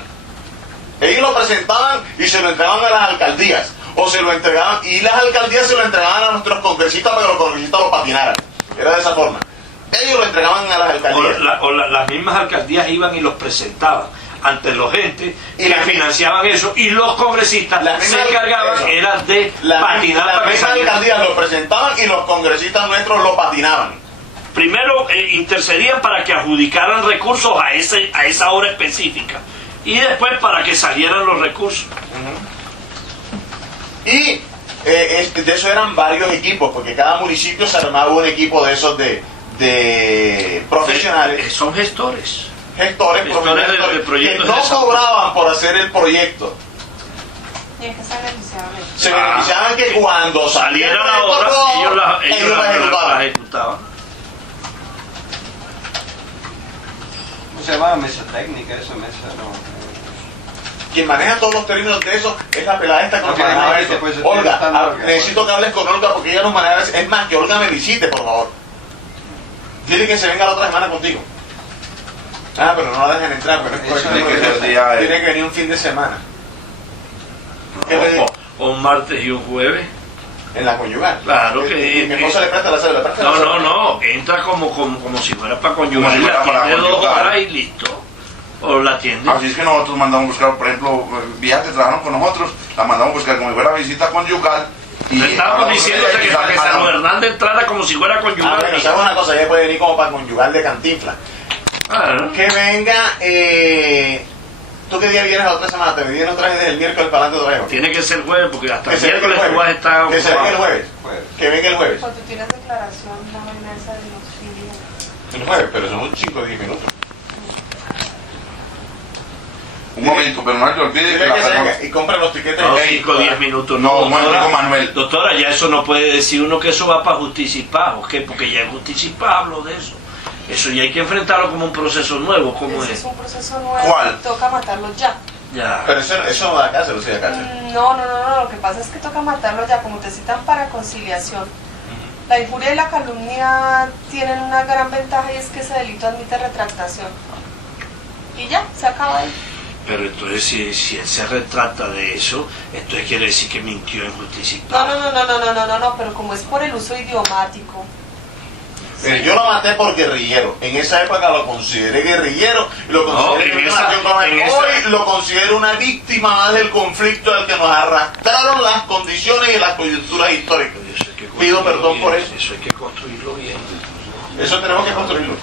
Ellos lo presentaban y se lo entregaban a las alcaldías. O se lo entregaban, y las alcaldías se lo entregaban a nuestros congresistas para que los congresistas lo patinaran. Era de esa forma. Ellos lo entregaban a las alcaldías. Las mismas alcaldías iban y los presentaban ante los entes Y que financiaban eso, y los congresistas se encargaban de patinar Las para que mismas saliera. alcaldías lo presentaban y los congresistas nuestros lo patinaban. Primero intercedían para que adjudicaran recursos a esa obra específica, y después para que salieran los recursos. Y de eso eran varios equipos, porque cada municipio se armaba un equipo de esos de profesionales, Son gestores. gestores profesionales, de proyectos que no de desarrollo. cobraban por hacer el proyecto. ¿Y en qué se beneficiaban ellos? Se beneficiaban que cuando Saliera saliera la el obra, proyecto, ellos la la ejecutaban. ejecutaban. ¿Cómo se llamaba? Mesa técnica, eso, mesa, no. Quien maneja todos los términos de eso es la pelada esta que nos Ok, manejaba imagínate, eso. pues, estoy Olga, gastando Olga, necesito que hables con Olga porque ella nos maneja. Es más, que Olga me visite, por favor. Dile que se venga la otra semana contigo. Pero no la dejen entrar, pero es Eso cuestión tiene que de- ser día, tiene que venir un fin de semana. ¿Qué le digo? O un martes y un jueves. En la conyugal. Claro que- Mi esposa le presta la cédula. ¿presta la cédula? No, entra como si fuera para conyugar, Como si fuera la para atiende 2 conyugar. horas y listo. O la atiende. Así es que nosotros mandamos buscar, por ejemplo, viejas que trabajaron con nosotros, las mandamos buscar como si fuera visita conyugal. Y Le estábamos hablamos con diciendo ella y que para que San mandamos. Hernández entrara como si fuera conyugal. Bueno, ¿sabes una cosa? Ella puede venir como para conyugal de Cantinflas. Ah, Que venga, ¿tú qué día vienes la otra semana? Te vienes otra vez desde el miércoles para adelante otra vez. tiene que ser jueves porque hasta Que el se venga el miércoles tú vas a jueves. estar Que se venga el ocupado. jueves. Jueves. Que venga el jueves. Cuando tienes declaración, la vaina esa de los fines. El jueves, pero son un 5 o 10 minutos. Un momento, pero no se te olvide que Dile la que se persona... venga y compra los tiquetes. No, Ey, 5 o 10 minutos. no, un momentico, doctora. Manuel. Doctora, ya eso no puede decir uno que eso va para justicia y paz. ¿O qué? Porque ya en justicia y paz hablo de eso. Eso ya hay que enfrentarlo como un proceso nuevo. ¿Cómo Ese es? es un proceso nuevo. ¿Cuál? Toca matarlos ya. Ya. Pero eso no da cárcel, sí da cárcel. No, lo que pasa es que toca matarlo ya, como te citan para conciliación. La injuria y la calumnia tienen una gran ventaja y es que ese delito admite retractación. Y ya, se acaba ahí. Pero entonces si él se retrata de eso, entonces quiere decir que mintió en justicia y paz. No, pero como es por el uso idiomático. Yo lo maté por guerrillero. En esa época lo consideré guerrillero. Y lo consideré en víctima esa- de acción en colonial. esa- Hoy lo considero una víctima más del conflicto al que nos arrastraron las condiciones y las coyunturas históricas. Pero eso hay que Pido construirlo perdón bien, por eso. Eso hay que construirlo bien. Eso tenemos que construirlo.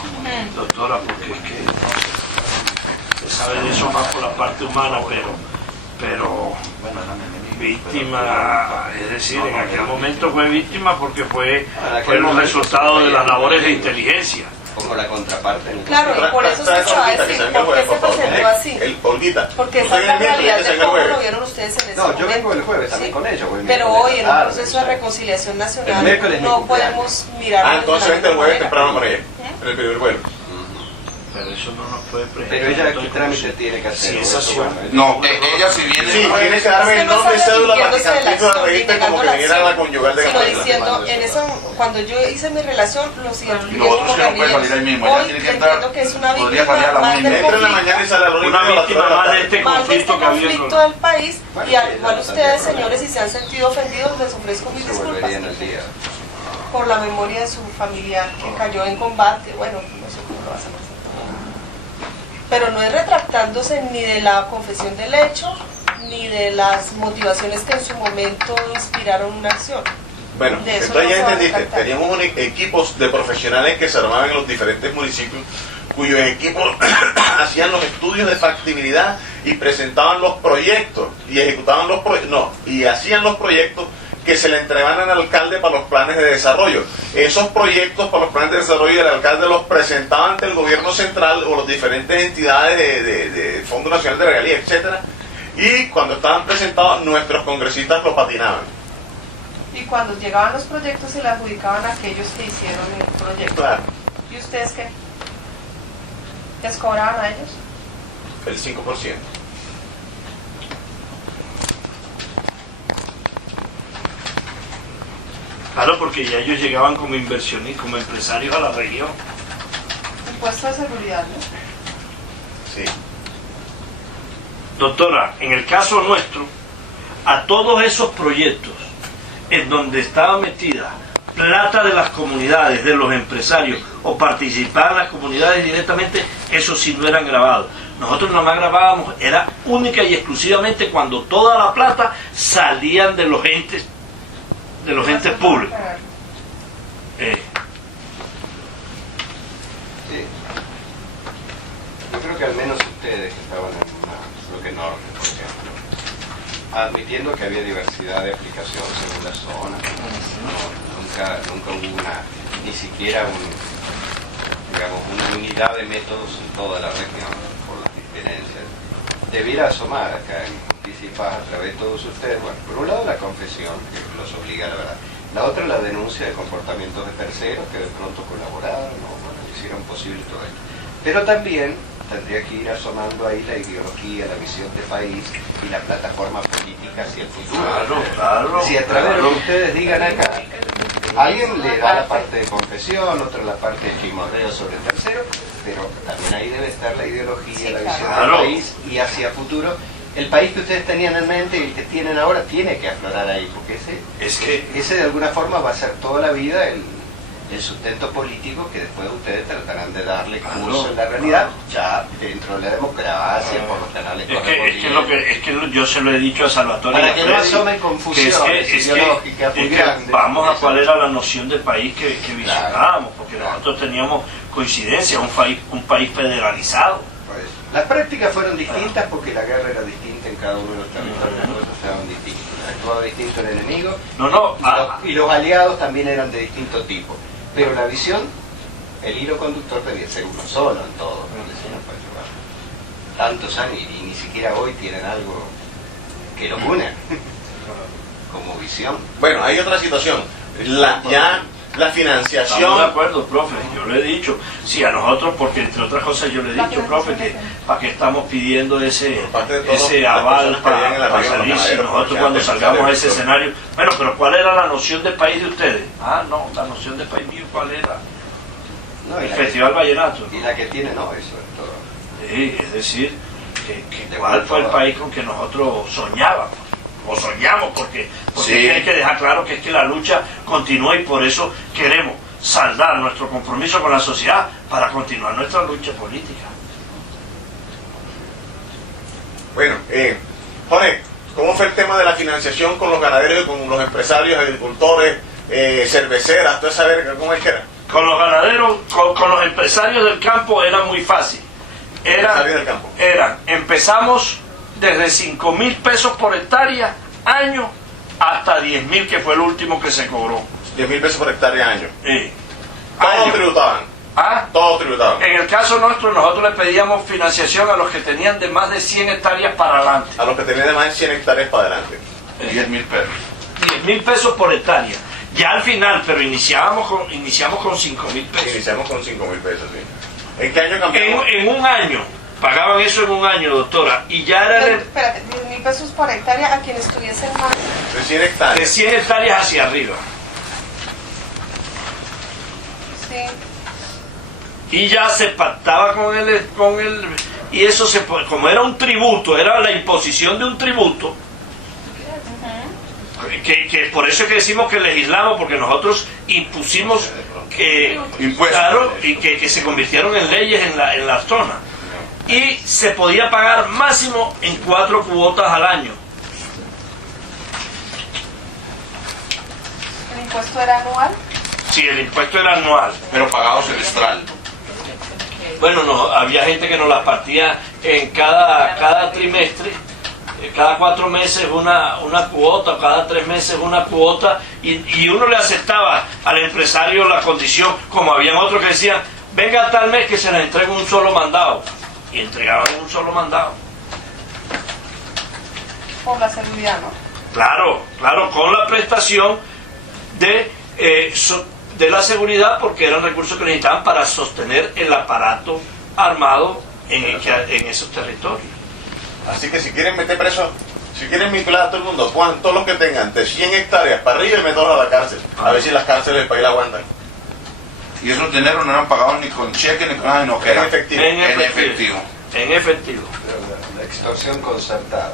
Doctora, porque es que usted sabe de eso más por la parte humana, pero víctima, es decir, en aquel momento fue víctima porque fue el resultado de las labores de inteligencia. Como la contraparte. ¿no? Claro, y por eso es que se va a decir por qué se presentó así. Olguita. Porque Usted esa es la viene el realidad miércoles, de que cómo venga el lo jueves. vieron ustedes en ese No, yo momento. vengo el jueves también Sí. con ella. voy el Pero miércoles hoy en a la un tarde, proceso de o sea. reconciliación El nacional miércoles es mi no cumpleaños. podemos mirar. Entonces vente el jueves temprano con ella. En el primer vuelo. Pero eso no nos puede presentar. Pero ella, ¿qué trámite tiene que hacer? Sí, Eso, esa bueno, No, ella si viene... Sí, el jueves- tiene que darme el nombre y cédula para que Arrepintiéndose de la Cantinflas acción, registre como que negando la viniera la acción, conyugal de sino Cantinflas. diciendo, en esa, cuando yo hice mi relación, los identifiqué Lo otro como es que no puede salir ahí mismo, ella Hoy tiene que entrar, entiendo que es una podría víctima salir a la más una y del media. Entra en la mañana y conflicto, sale a la una y Una media, a las víctima tres de la más de tarde. este más de conflicto este que había. conflicto del país, Bueno, y al sí, cual no, ustedes, también, señores, si se han sentido ofendidos, les ofrezco mis Se disculpas volvería en el día. por la memoria de su familiar que cayó en combate. Bueno, no sé cómo lo hacen. Pero no es retractándose ni de la confesión del hecho, ni de las motivaciones que en su momento inspiraron una acción. Bueno, De eso entonces no ya se va a entendiste. descartar. Teníamos equipos de profesionales que se armaban en los diferentes municipios, cuyos equipos hacían los estudios de factibilidad y presentaban los proyectos y ejecutaban los proyectos, y hacían los proyectos que se le entregaban al alcalde para los planes de desarrollo. Esos proyectos para los planes de desarrollo el alcalde los presentaba ante el gobierno central o las diferentes entidades de Fondo Nacional de Regalía, etcétera, y cuando estaban presentados nuestros congresistas los patinaban. Y cuando llegaban los proyectos se le adjudicaban a aquellos que hicieron el proyecto. Claro, ¿Y ustedes qué? ¿Les cobraban a ellos? el 5%. Claro, porque ya ellos llegaban como inversionistas, como empresarios a la región. Impuesto de seguridad, ¿no? Sí. Doctora, en el caso nuestro, a todos esos proyectos en donde estaba metida plata de las comunidades, de los empresarios, o participaban las comunidades directamente, eso sí no eran grabados. Nosotros nada más grabábamos, era única y exclusivamente cuando toda la plata salían de los entes públicos. Sí. Yo creo que al menos ustedes que estaban en bloque norte, por ejemplo, admitiendo que había diversidad de aplicación según la zona, nunca hubo ni siquiera una unidad de métodos en toda la región por las diferencias. Debiera asomar acá en Anticipas a través de todos ustedes, bueno, por un lado la confesión, que los obliga a la verdad, la otra la denuncia de comportamientos de terceros que de pronto colaboraron o bueno, hicieron posible todo esto. Pero también tendría que ir asomando ahí la ideología, la visión de país y la plataforma política hacia el futuro. Claro. Si a través de lo que ustedes digan acá, alguien le da la parte de confesión, otro la parte de chimorreo sobre el tercero, pero también ahí debe estar la ideología, Sí, la visión claro. del país y hacia futuro. El país que ustedes tenían en mente y el que tienen ahora tiene que aflorar ahí, porque ese de alguna forma va a ser toda la vida el sustento político que después ustedes tratarán de darle curso en la realidad, ya dentro de la democracia, por los canales Es que yo se lo he dicho a Salvatore. para que no Freddy, asomen confusiones ideológicas muy grandes. vamos a cuál era la noción de país que visionábamos, porque Claro. nosotros teníamos coincidencia, un país federalizado. Pues, las prácticas fueron distintas porque la guerra era distinta en cada uno de los territorios, las cosas estaban distintas. Actuaba distinto el enemigo y los aliados también eran de distinto tipo. Pero la visión, el hilo conductor debía ser uno solo en todo, porque si no puede llevar tantos años y ni siquiera hoy tienen algo que los une como visión. Bueno, hay otra situación. La financiación. Estamos de acuerdo, profe, yo le he dicho, sí, a nosotros, porque entre otras cosas yo le he dicho, profe, que para qué estamos pidiendo ese aval para salir, si nosotros cuando salgamos a ese escenario, bueno, pero ¿cuál era la noción de país de ustedes? Ah, no, la noción de país mío, ¿cuál era? No, y El la Festival Vallenato. y la que tiene, no, eso es todo. Sí, es decir, que cuál fue el país con que nosotros soñábamos. O soñamos, porque Sí. hay que dejar claro que es que la lucha continúa y por eso queremos saldar nuestro compromiso con la sociedad para continuar nuestra lucha política. Bueno, Jorge, ¿cómo fue el tema de la financiación con los ganaderos y con los empresarios, agricultores, cerveceras, toda esa verga? ¿Cómo es que era? Con los ganaderos, con los empresarios del campo era muy fácil. Empresarios del campo. Empezamos desde 5.000 pesos por hectárea año hasta 10.000, que fue el último que se cobró. 10.000 pesos por hectárea año. Año. Todos tributaban. ¿Ah? Todos tributaban. En el caso nuestro, nosotros le pedíamos financiación a los que tenían de más de 100 hectáreas para adelante. A los que tenían de más de 100 hectáreas para adelante. 10.000 pesos. 10.000 pesos por hectárea. Ya al final, pero iniciamos con 5.000 pesos. Iniciamos con 5.000 pesos, sí. ¿En qué año cambiamos? En un año. Pagaban eso en un año, doctora. Y ya era Pero, espérate, 10.000 pesos por hectárea a quienes tuviesen más. De 100 de hectáreas. 100 hectáreas hacia arriba. Sí. Y ya se pactaba con el y eso como era un tributo, era la imposición de un tributo. Que por eso es que decimos que legislamos, porque nosotros impusimos Impuestos. claro, y que se convirtieron en leyes en la zona. Y se podía pagar máximo en 4 cuotas al año. impuesto era anual? Sí, el impuesto era anual. Pero pagado semestral. Bueno, no, había gente que nos las partía en cada trimestre, cada 4 meses una cuota, o cada 3 meses una cuota, y uno le aceptaba al empresario la condición, como habían otros que decían, venga tal mes que se les entregue un solo mandado, y entregaban un solo mandado. Por la seguridad, ¿no? Claro, con la prestación de la seguridad, porque eran recursos que necesitaban para sostener el aparato armado en esos territorios. Así que si quieren meter preso, si quieren mitigar a todo el mundo, pongan todos los que tengan de 100 hectáreas para arriba y meterlos a la cárcel. A ver si las cárceles del país la aguantan. Y esos dineros no eran pagados ni con cheque ni con nada, sino que En eran efectivo. En efectivo. La extorsión concertada.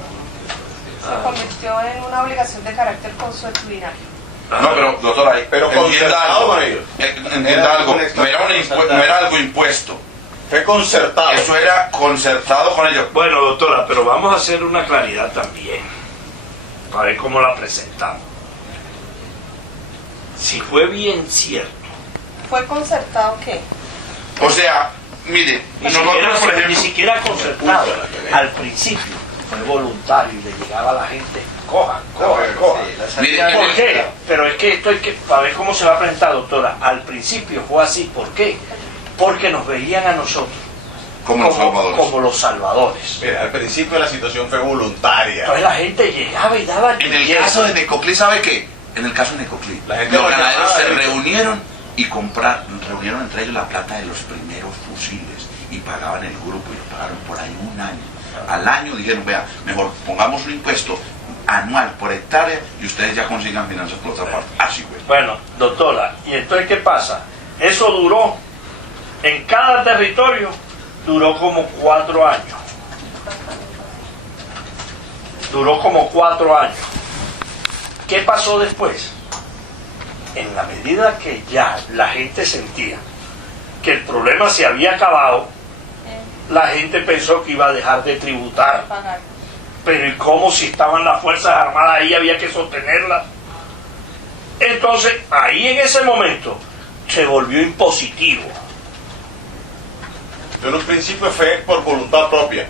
Se convirtió en una obligación de carácter consuetudinario. No, pero doctora, ahí, Pero entienda concertado algo, con ellos. entienda algo, no era algo impuesto, Fue concertado. eso era concertado con ellos. Bueno, doctora, pero vamos a hacer una claridad también, para ver cómo la presentamos. Si fue bien cierto, ¿Fue concertado qué? O sea, mire, nosotros por ni ejemplo, siquiera concertado, al principio fue voluntario y le llegaba a la gente, cojan. mire, ¿Por qué? Pero es que esto hay que, para ver cómo se va a presentar, doctora, al principio fue así, ¿por qué? Porque nos veían a nosotros como los salvadores. como los salvadores. Mira, al principio la situación fue voluntaria. Entonces la gente llegaba y daba... En el caso de Necoclí, ¿sabe qué? En el caso de Necoclí, La gente los no ganaderos llamaba, se ¿no? reunieron y reunieron entre ellos la plata de los primeros fusiles y pagaban el grupo y lo pagaron por ahí un año. Al año dijeron, vea, mejor pongamos un impuesto anual por hectárea y ustedes ya consigan finanzas por otra parte. Así fue. Bueno, doctora, ¿y entonces qué pasa? Eso duró, en cada territorio, duró como 4 años. Duró como 4 años. ¿Qué pasó después? En la medida que ya la gente sentía que el problema se había acabado, la gente pensó que iba a dejar de tributar. Pagar. Pero ¿y cómo si estaban las Fuerzas Armadas ahí había que sostenerlas? Entonces, ahí en ese momento se volvió impositivo. En un principio fue por voluntad propia.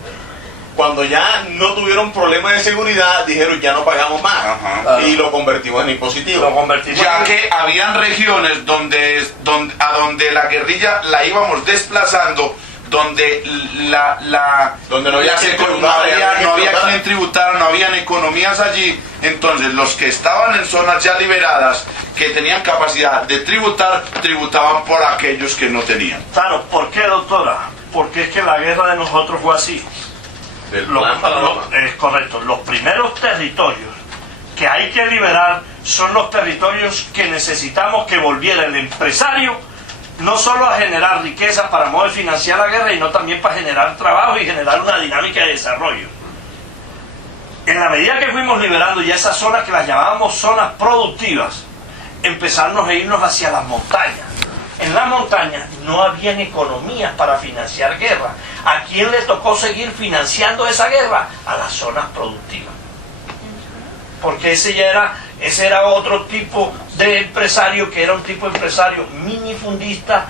Cuando ya no tuvieron problemas de seguridad, dijeron ya no pagamos más. Ajá. Y lo convertimos en impositivo. Lo convertimos Ya en... que habían regiones donde la guerrilla la íbamos desplazando, donde Donde no había quien tributar, no había quien tributar, no habían economías allí. Entonces los que estaban en zonas ya liberadas, que tenían capacidad de tributar, tributaban por aquellos que no tenían. Claro, ¿por qué, doctora? Porque es que la guerra de nosotros fue así. Del plan para la Roma. Es correcto. Los primeros territorios que hay que liberar son los territorios que necesitamos que volviera el empresario, no solo a generar riqueza para poder financiar la guerra, sino también para generar trabajo y generar una dinámica de desarrollo. En la medida que fuimos liberando ya esas zonas que las llamábamos zonas productivas, empezamos a irnos hacia las montañas. En las montañas no habían economías para financiar guerra. ¿A quién le tocó seguir financiando esa guerra? A las zonas productivas. Porque ese era otro tipo de empresario, que era un tipo de empresario minifundista,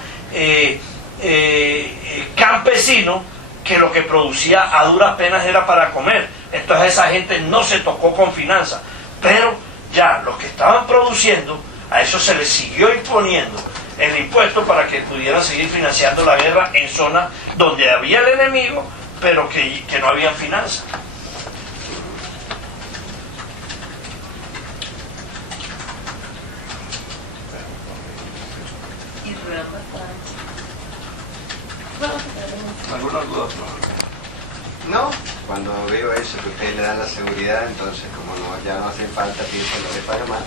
campesino, que lo que producía a duras penas era para comer. Entonces esa gente no se tocó con finanzas. Pero ya los que estaban produciendo, a eso se les siguió imponiendo el impuesto para que pudieran seguir financiando la guerra en zonas donde había el enemigo, pero que no habían finanzas. ¿Alguna duda? No, cuando veo eso, que ustedes le dan la seguridad, entonces como no, ya no hacen falta, piensan lo de Panamá.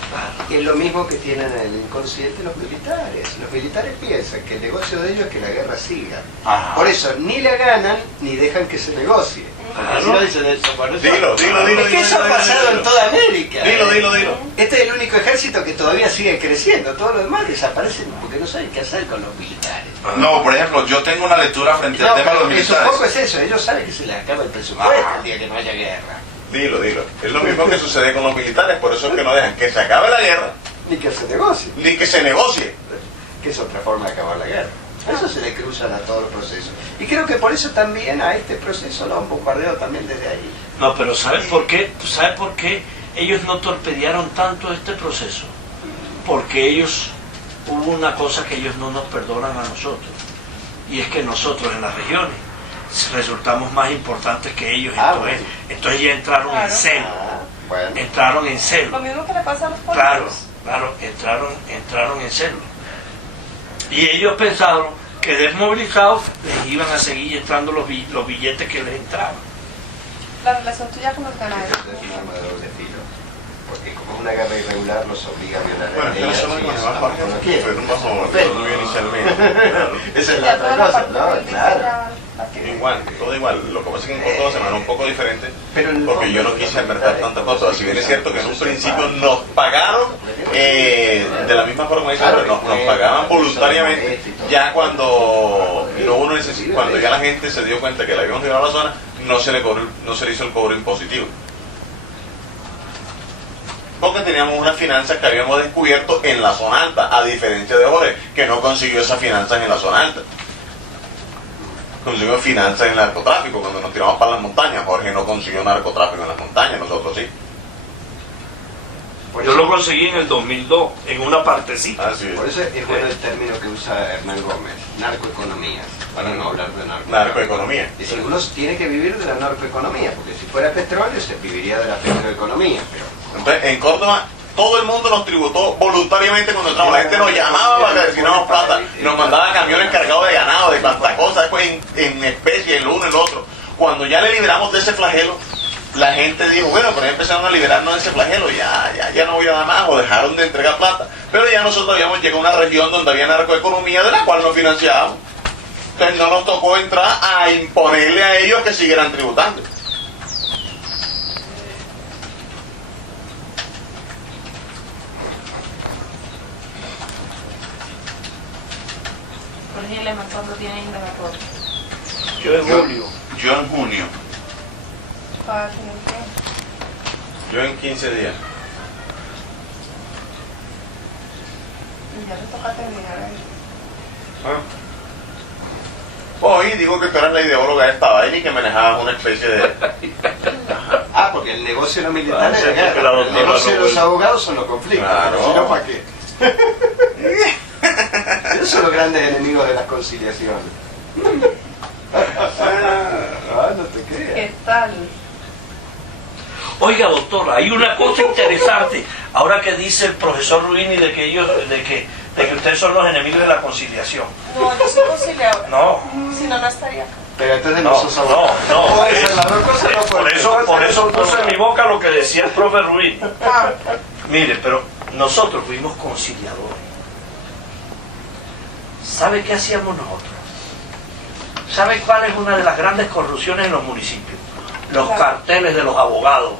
Y es lo mismo que tienen en el inconsciente los militares. Los militares piensan que el negocio de ellos es que la guerra siga. Ajá. Por eso ni la ganan ni dejan que se negocie. Porque si no dicen eso, por eso. Dilo. Es que eso ha pasado en toda América. Dilo. Este es el único ejército que todavía sigue creciendo. Todos los demás desaparecen porque no saben qué hacer con los militares. No, por ejemplo, yo tengo una lectura frente al No, tema de los pero eso militares. poco es eso. Ellos saben que se les acaba el presupuesto el día que no haya guerra. Dilo. Es lo mismo que sucede con los militares, por eso es que no dejan que se acabe la guerra Ni que se negocie, ni que se negocie. que es otra forma de acabar la guerra. Eso se le cruzan a todo el proceso. Y creo que por eso también a este proceso lo han bombardeado también desde ahí. No, pero ¿sabes por qué? ¿Sabes por qué ellos no torpedearon tanto este proceso? Porque hubo una cosa que ellos no nos perdonan a nosotros. Y es que nosotros en las regiones resultamos más importantes que ellos. Entonces ya entraron en celo. Bueno. Entraron en celo. Lo mismo que le pasa a los políticos. Claro, entraron en celo. Y ellos pensaron que desmovilizados les iban a seguir entrando los billetes que les entraban. La relación tuya con los ganaderos. Es un arma de doble filo. Porque como es una guerra irregular, los obliga a violar Bueno, la pero ley. eso no es más fácil, pero un bajo inicialmente. Claro. Esa es la otra cosa, ¿no? Claro. Igual, todo igual. Lo que pasa es que en Córdoba se manejó un poco diferente, Pero en porque yo no quise inventar tantas cosas. Si bien es cierto que en un principio nos pagaron de la misma forma que dicen, nos pagaban voluntariamente, ya cuando no uno cuando ya la gente se dio cuenta que la habíamos llevado a la zona, no se le hizo el cobro impositivo. Porque teníamos unas finanzas que habíamos descubierto en la zona alta, a diferencia de Jorge, que no consiguió esas finanzas en la zona alta. Consiguió finanzas en el narcotráfico cuando nos tiramos para las montañas. Jorge no consiguió narcotráfico en las montañas, nosotros sí. Yo lo conseguí en el 2002, en una partecita. Así Por es. eso es bueno el término que usa Hernán Gómez, narcoeconomía, para no hablar de Narcoeconomía. Es decir, uno tiene que vivir de la narcoeconomía, porque si fuera petróleo se viviría de la petroeconomía, pero... Entonces, en Córdoba, todo el mundo nos tributó voluntariamente cuando entramos. La gente nos llamaba para que destináramos plata, nos mandaba camiones cargados de ganado, de cuantas cosas, después en especie, en lo uno y lo otro. Cuando ya le liberamos de ese flagelo, la gente dijo, bueno, pero ya empezaron a liberarnos de ese flagelo, ya no voy a dar más, o dejaron de entregar plata. Pero ya nosotros habíamos llegado a una región donde había narcoeconomía, de la cual nos financiábamos. Entonces no nos tocó entrar a imponerle a ellos que siguieran tributando. Jorge Lema, ¿cuándo tiene indagatorio? Yo en julio. Yo en junio, Para tener tiempo. yo en 15 días. Y ya le toca terminar ahí. Hoy digo que tú eras la ideóloga de esta vaina y que manejabas una especie de... porque el negocio de los militares Sí, es la porque guerra, la el doctora negocio de los Rubén. abogados son los conflictos, Claro. si no, ¿para qué? Esos son los grandes enemigos de las conciliaciones. No te creas. ¿Qué tal? Oiga, doctora, hay una cosa interesante. Ahora que dice el profesor Ruini de que ustedes son los enemigos de la conciliación. No, yo soy conciliadora. No. Si no, no estaría acá. Pero entonces No, no sos abogado. no. Puede ser las dos cosas, no puede Por eso puse en mi boca lo que decía el profe Ruini. Ah, Mire, pero nosotros fuimos conciliadores. ¿Sabe qué hacíamos nosotros? ¿Sabe cuál es una de las grandes corrupciones en los municipios? Los carteles de los abogados.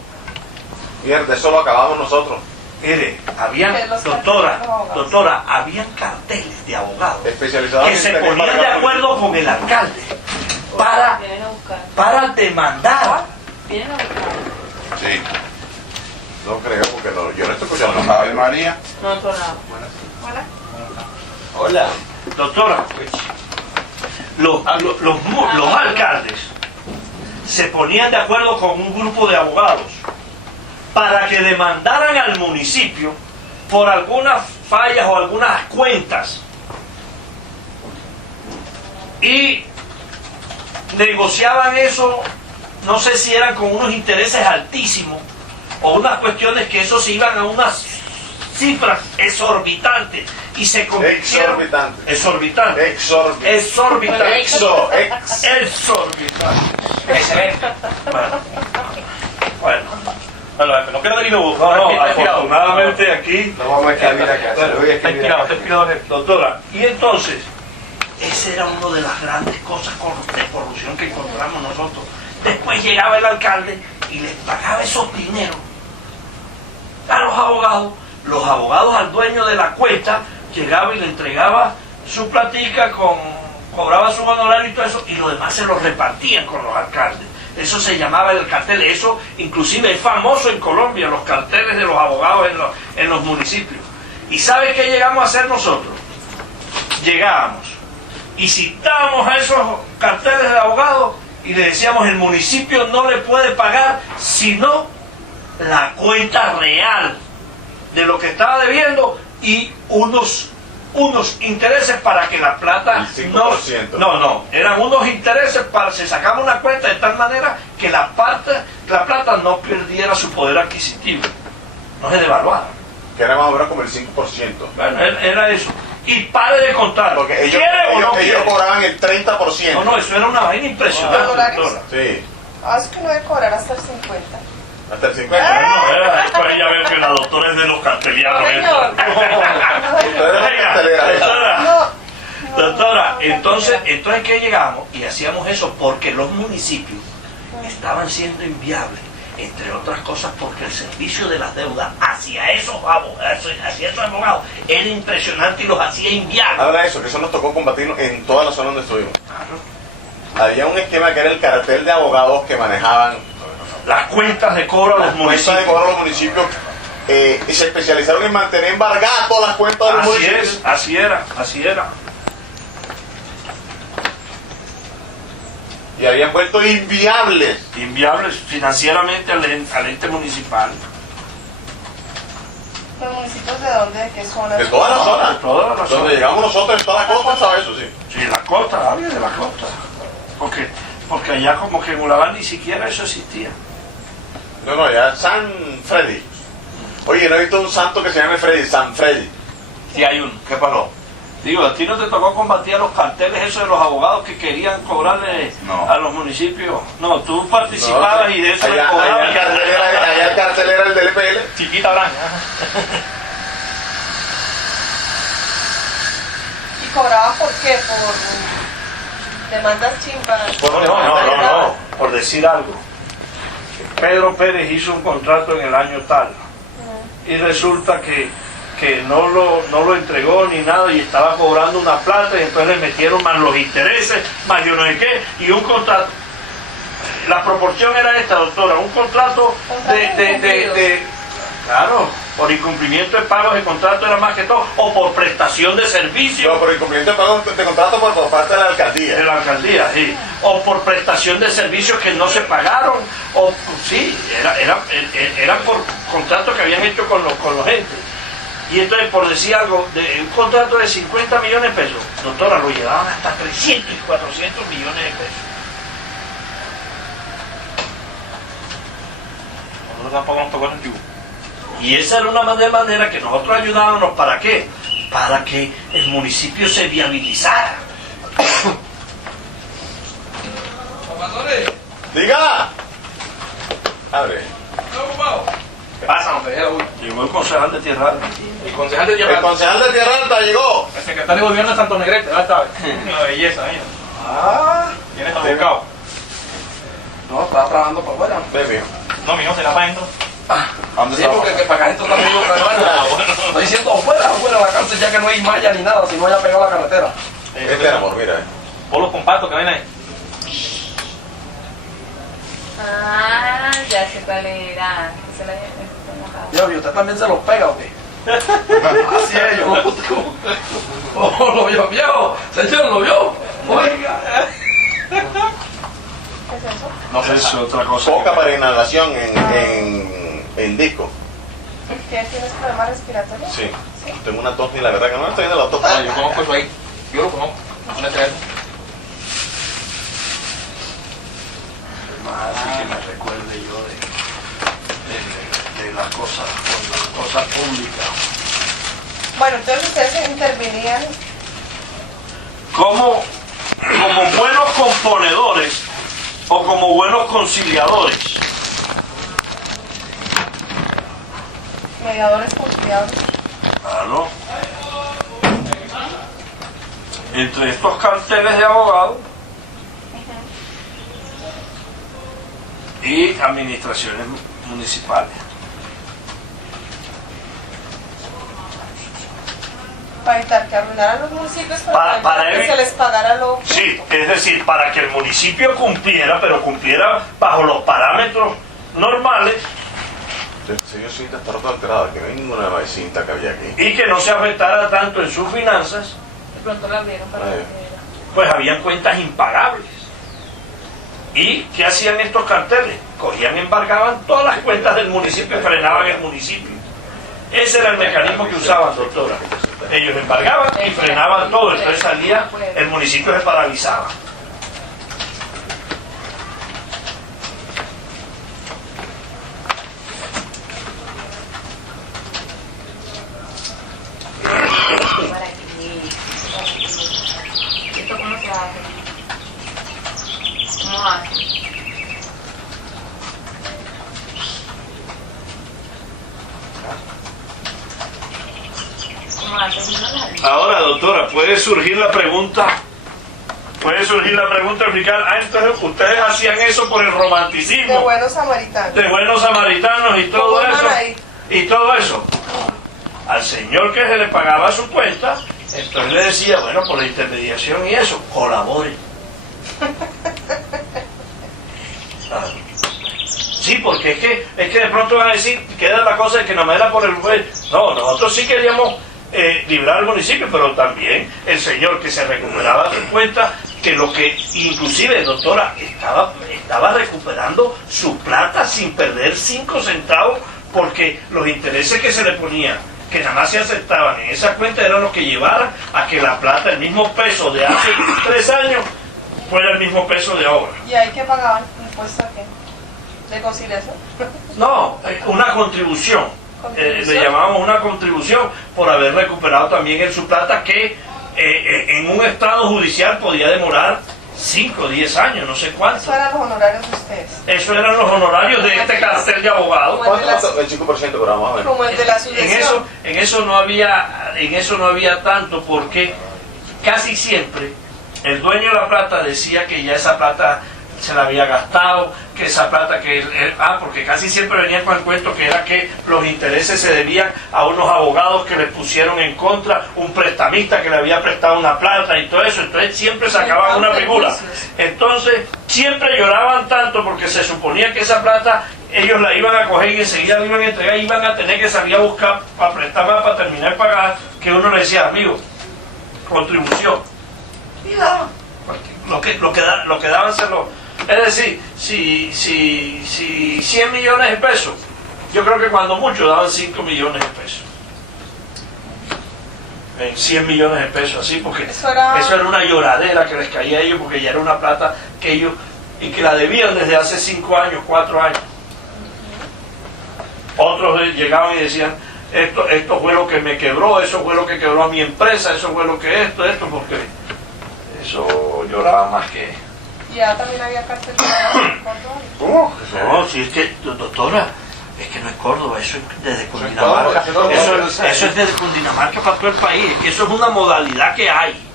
Mierda, eso lo acabamos nosotros. Mire, habían, De los carteles de los abogados. doctora, habían carteles de abogados Especializados que en se tener ponían de para- acuerdo con el alcalde para, Vienen a buscar. para demandar. Vienen a buscar. Sí. No creo, porque yo no estoy escuchando. Ave María. No, por nada. hola. Hola. Doctora, los alcaldes se ponían de acuerdo con un grupo de abogados para que demandaran al municipio por algunas fallas o algunas cuentas y negociaban eso, no sé si eran con unos intereses altísimos o unas cuestiones que eso se iban a unas cifras exorbitantes y se convirtieron Exorbitante. exorbitante excelente. Bueno, no queda ni no, afortunadamente aquí Lo vamos a escribir acá. Se lo voy a escribir acá. doctora, y entonces esa era una de las grandes cosas de corrupción que encontramos nosotros. Después llegaba el alcalde y les pagaba esos dineros a los abogados al dueño de la cuenta, llegaba y le entregaba su platica, cobraba su honorario y todo eso, y lo demás se lo repartían con los alcaldes. Eso se llamaba el cartel. Eso inclusive es famoso en Colombia, los carteles de los abogados en los municipios. ¿Y sabe qué llegamos a hacer nosotros? Llegábamos y citábamos a esos carteles de abogados y le decíamos: el municipio no le puede pagar sino la cuenta real de lo que estaba debiendo y unos intereses para que la plata El 5%. no, eran unos intereses para se sacaba una cuenta de tal manera que la plata no perdiera su poder adquisitivo, no se devaluara. Que era más o menos como el 5%. Bueno, era eso. Y pare de contar. Porque ellos, ¿Quiere o no ellos quiere? cobraban el 30%. No, eso era una vaina impresionante, ¿Dólares? doctora. Sí, Ah, es que no debe cobrar hasta el 50. hasta el 50%. Bueno, después ya veo que la doctora es de los cartelianos. No, señor. Ustedes eran Oiga, carteleras. doctora, No. doctora, entonces ¿qué llegamos? Y hacíamos eso porque los municipios estaban siendo inviables, entre otras cosas porque el servicio de las deudas hacia esos abogados era impresionante y los hacía inviables. Habla de eso, que eso nos tocó combatirlo en toda la zona donde estuvimos. Había un esquema que era el cartel de abogados que manejaban Las cuentas de cobro a los las cuentas de municipios. cobro a los municipios y se especializaron en mantener embargadas todas las cuentas de los Así municipios. es, así era. Y habían vuelto inviables. Inviables financieramente al ente municipal. ¿Los municipios de dónde? ¿De qué zona? De toda la zona. De toda la zona. Donde llegamos nosotros, en toda la costa, estaba eso, sí. Sí, la costa, había de la costa. Porque allá como que en Urabá ni siquiera eso existía. No, ya San Freddy. Oye, no he visto un santo que se llame Freddy, San Freddy. Sí hay uno. ¿Qué pasó? Digo, ¿a ti no te tocó combatir a los carteles esos de los abogados que querían cobrarle No. a los municipios? No, tú participabas y de eso le allá cobrabas. allá el cartel era el del EPL. Chiquita blanca. ¿Y cobraba por qué? ¿Por demandas chimbas? No. Por decir algo. Pedro Pérez hizo un contrato en el año tal y resulta que no lo entregó ni nada y estaba cobrando una plata y entonces le metieron más los intereses, más yo no sé qué, y un contrato. La proporción era esta, doctora, un contrato claro, por incumplimiento de pagos de contrato era más que todo, o por prestación de servicio. No, por incumplimiento de pago de contrato por parte de la alcaldía. De la alcaldía, sí. O por prestación de servicios que no se pagaron, o sí, era por contratos que habían hecho con los entes. Y entonces, por decir algo, un contrato de 50 millones de pesos, doctora, lo llevaban hasta 300 y 400 millones de pesos. Nosotros tampoco nos tocó en el yugo. Y esa era una manera que nosotros ayudábamos, ¿para qué? Para que el municipio se viabilizara. ¡Diga! Abre. ¿Qué pasa, hombre? Llegó el concejal de Tierra Alta. El concejal de El Tierra Alta, concejal de Tierra Alta llegó. el secretario de gobierno de Santo Negrete, ya está. Una belleza, mira. ¿Tienes abocado? No, estaba trabajando para afuera. Ven, mijo. No, mijo, se la para adentro. ¿Dónde Sí, está? porque que para acá esto está medio bueno. Estoy diciendo afuera de la cárcel, ya que no hay malla ni nada, si no haya pegado la carretera. Este amor, mira. Por los compactos que ven ahí. Ah, ya sé cuál era. Esa la Yo, ¿y usted también se los pega o qué? Así es, yo. Oh, lo vio, viejo. Señor, lo vio. Oiga. ¿Qué es eso? No sé, Es otra cosa. Poca para inhalación en disco. ¿Tienes problemas respiratorios? Sí. Tengo una tos y la verdad que no me estoy viendo la tos. Ah, yo conozco eso ahí. Yo lo conozco. No es eso. Así que me recuerde yo de las cosas públicas. Bueno, entonces ustedes intervenían. Como buenos componedores o como buenos conciliadores. Mediadores conciliadores. Claro. Entre estos carteles de abogados y administraciones municipales. Para evitar que arruinaran los municipios, Para que se les pagara lo. Sí, es decir, para que el municipio cumpliera, pero cumpliera bajo los parámetros normales El señor cinta está todo alterado, que no hay ninguna nueva cinta que había aquí. Y que no se afectara tanto en sus finanzas, De pronto la abrieron para Ay. ver qué era. pues habían cuentas impagables. ¿Y qué hacían estos carteles? Cogían, embargaban todas las cuentas del municipio y frenaban el municipio. Ese era el mecanismo que usaban, doctora. Ellos embargaban y frenaban todo, entonces salía, el municipio se paralizaba. Para que... ¿Esto cómo se hace? ¿Cómo hace? ¿Cómo hace? Ahora, doctora, puede surgir la pregunta, explicar, entonces ustedes hacían eso por el De romanticismo, buenos samaritanos. de buenos samaritanos y todo ¿Cómo eso, van ahí? y todo eso. Al señor que se le pagaba su cuenta, entonces le decía, bueno, por la intermediación y eso, colabore. Ah. Sí, porque es que de pronto van a decir, queda la cosa de que no me era por el juez. No, nosotros sí queríamos librar al municipio, pero también el señor que se recuperaba su cuenta, que lo que inclusive, doctora, estaba recuperando su plata sin perder 5 centavos, porque los intereses que se le ponían, que nada más se aceptaban en esa cuenta, eran los que llevaran a que la plata, el mismo peso de hace 3 años, fuera el mismo peso de ahora. ¿Y ahí qué pagaban? ¿Impuesto a qué? ¿De conciliación? No, una contribución. Le llamamos una contribución por haber recuperado también en su plata, que en un estado judicial podía demorar 5 o 10 años, no sé cuánto. Eso eran los honorarios de ustedes. Eso eran los honorarios de este cartel de abogados. ¿Cuánto? El 5%, pero vamos a ver. Como el de la sucesión. En eso no había tanto, porque casi siempre el dueño de la plata decía que ya esa plata se la había gastado, que esa plata porque casi siempre venían con el cuento que era que los intereses se debían a unos abogados que le pusieron en contra, un prestamista que le había prestado una plata y todo eso, entonces siempre sacaban una figura. Entonces siempre lloraban tanto porque se suponía que esa plata ellos la iban a coger y enseguida la iban a entregar y iban a tener que salir a buscar para prestar más, para terminar de pagar, que uno le decía, amigo, contribución, y daban lo que daban se lo... Es decir, si 100 millones de pesos, yo creo que cuando mucho daban 5 millones de pesos. En 100 millones de pesos, así, porque eso era una lloradera que les caía a ellos, porque ya era una plata que ellos, y que la debían desde hace 5 años, 4 años. Otros llegaban y decían, esto fue lo que me quebró, eso fue lo que quebró a mi empresa, eso fue lo que esto, porque eso lloraba más que... Y ya también había cárcel de Córdoba. ¿Cómo? No, si es que, doctora, es que no es Córdoba, eso es desde Cundinamarca. Eso es desde Cundinamarca para todo el país, es que eso es una modalidad que hay.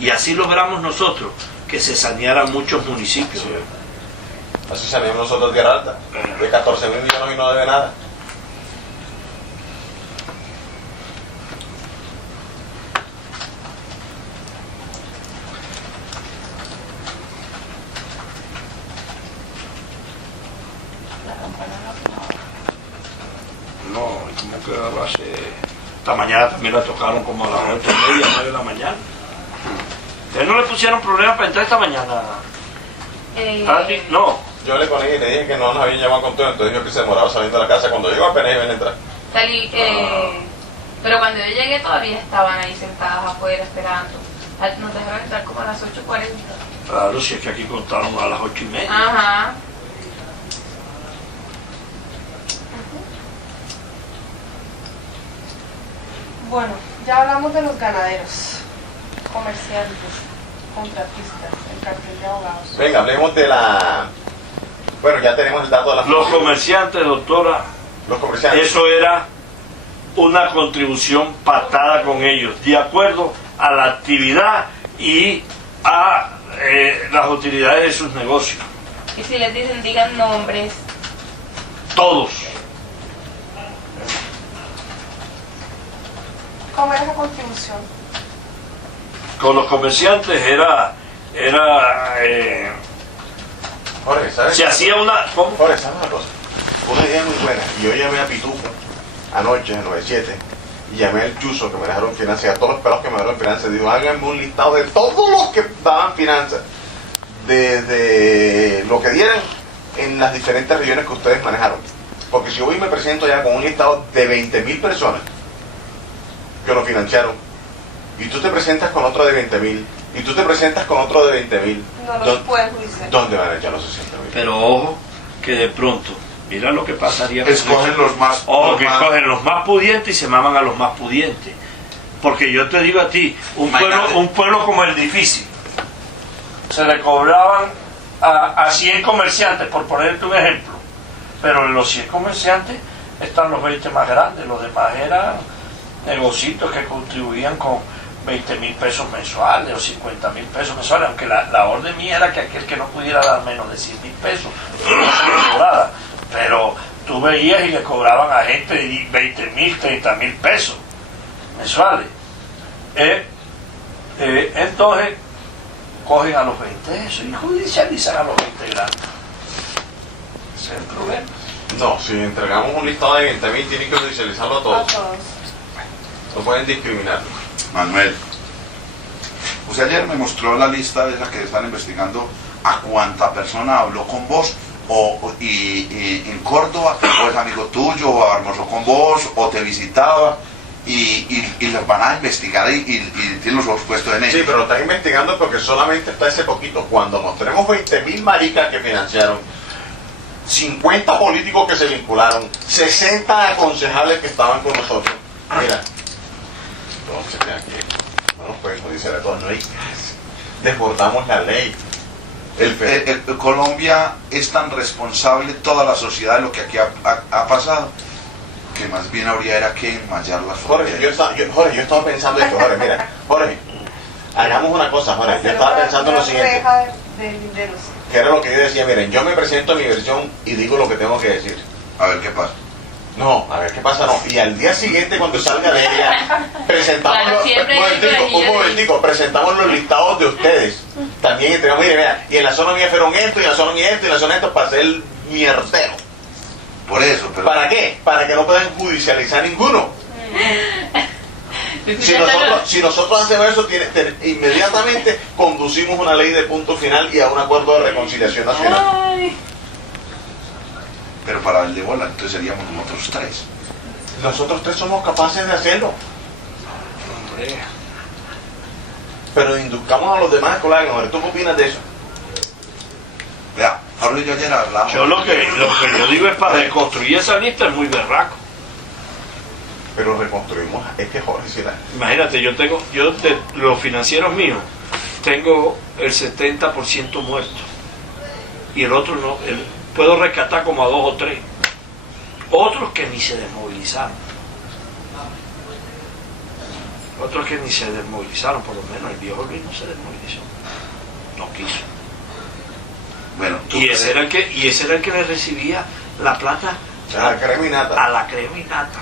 Y así logramos nosotros que se sanearan muchos municipios. Así salimos nosotros de Tierra Alta. De 14.000 millones y no debe nada. No, ¿cómo que lo hace? Esta mañana también la tocaron como a las 8:30, 9 de la mañana. ¿Ustedes no le pusieron problemas para entrar esta mañana? ¿A ti? No. Yo le conecté y le dije que no nos habían llamado con todo, entonces dijo que se demoraba saliendo de la casa. Cuando llegó apenas iban a entrar. Salí, pero cuando yo llegué todavía estaban ahí sentadas afuera esperando. Nos dejaron entrar como a las 8:40. Claro, si es que aquí contaron a las 8:30. Ajá. Bueno, ya hablamos de los ganaderos, comerciantes, contratistas, el cartel de abogados. Venga, hablemos de la... Bueno, ya tenemos el dato de la... Los comerciantes, doctora, Los comerciantes. eso era una contribución pactada con ellos, de acuerdo a la actividad y a las utilidades de sus negocios. Y si les dicen, digan nombres. Todos. ¿Cómo era esa contribución? Con los comerciantes era Jorge, ¿sabes? Se hacía una... ¿Cómo? Jorge, ¿sabes una cosa? Una idea muy buena. Y yo llamé a Pitufo anoche, en 97, y llamé al Chuzo que me dejaron finanzas, y a todos los pelados que me dejaron finanzas, y digo, háganme un listado de todos los que daban finanzas, desde lo que dieran en las diferentes regiones que ustedes manejaron. Porque si hoy me presento ya con un listado de 20.000 personas que lo financiaron, y tú te presentas con otro de 20.000, y tú te presentas con otro de 20.000, No los pueden judicializar. ¿dónde van a echar los 60.000? Pero ojo, que de pronto, mira lo que pasaría. Escogen los más... Ojo, los que más- cogen los más pudientes y se maman a los más pudientes. Porque yo te digo a ti, un pueblo como el difícil, se le cobraban a 100 comerciantes, por ponerte un ejemplo. Pero en los 100 comerciantes están los 20 más grandes, los demás eran negocios que contribuían con 20.000 pesos mensuales o 50.000 pesos mensuales, aunque la orden mía era que aquel que no pudiera dar menos de 100.000 pesos no se cobrara. Pero tú veías y le cobraban a gente 20.000, 30.000 pesos mensuales. Entonces cogen a los 20 eso y judicializan a los 20 grandes. Ese es el problema. No, si entregamos un listado de 20.000, tienen que judicializarlo a A todos. todos. No pueden discriminar. Manuel, usted ayer me mostró la lista de la que están investigando a cuánta persona habló con vos y en Córdoba, o es amigo tuyo, o almorzó con vos, o te visitaba, y los van a investigar y tienen los ojos puestos en ellos. Sí, pero lo están investigando porque solamente está ese poquito. Cuando mostremos 20.000 maricas que financiaron, 50 políticos que se vincularon, 60 concejales que estaban con nosotros. Mira, entonces no nos pueden judiciar a todos, no hay caso. Desbordamos la ley. Colombia es tan responsable, toda la sociedad, de lo que aquí ha pasado, que más bien habría era que enmayar las Jorge, yo estaba pensando esto, Jorge, mira, Jorge, hagamos una cosa, Jorge, yo estaba pensando en lo siguiente, Reja de linderos. que era lo que yo decía, miren, yo me presento a mi versión y digo lo que tengo que decir. A ver qué pasa. No, a ver qué pasa, no. Y al día siguiente cuando salga de ella, presentamos Claro, siempre un momentico, presentamos los listados de ustedes. También entregamos, mire, vea, y en la zona mía fueron esto, y en la zona mía esto, y en la zona esto, para hacer el mierdero. Por eso, pero... ¿Para qué? Para que no puedan judicializar ninguno. Si nosotros hacemos eso, inmediatamente conducimos una ley de punto final y a un acuerdo de reconciliación nacional. Ay. Pero para el de bola, entonces seríamos nosotros tres. Nosotros tres somos capaces de hacerlo. Pero induzcamos a los demás, colega. ¿Tú qué opinas de eso? Vea, Pablo y yo ayer hablamos... Yo lo que yo digo es para reconstruir esa lista es muy berraco. Pero reconstruimos. Es que Jorge, si la... Imagínate, yo de los financieros míos, tengo el 70% muerto. Y el otro no, puedo rescatar como a 2 o 3. Otros que ni se desmovilizaron. Otros que ni se desmovilizaron, por lo menos el viejo Luis no se desmovilizó. No quiso. Bueno, tú Y crees- ese era el que le recibía la plata A la creminata. a la creminata.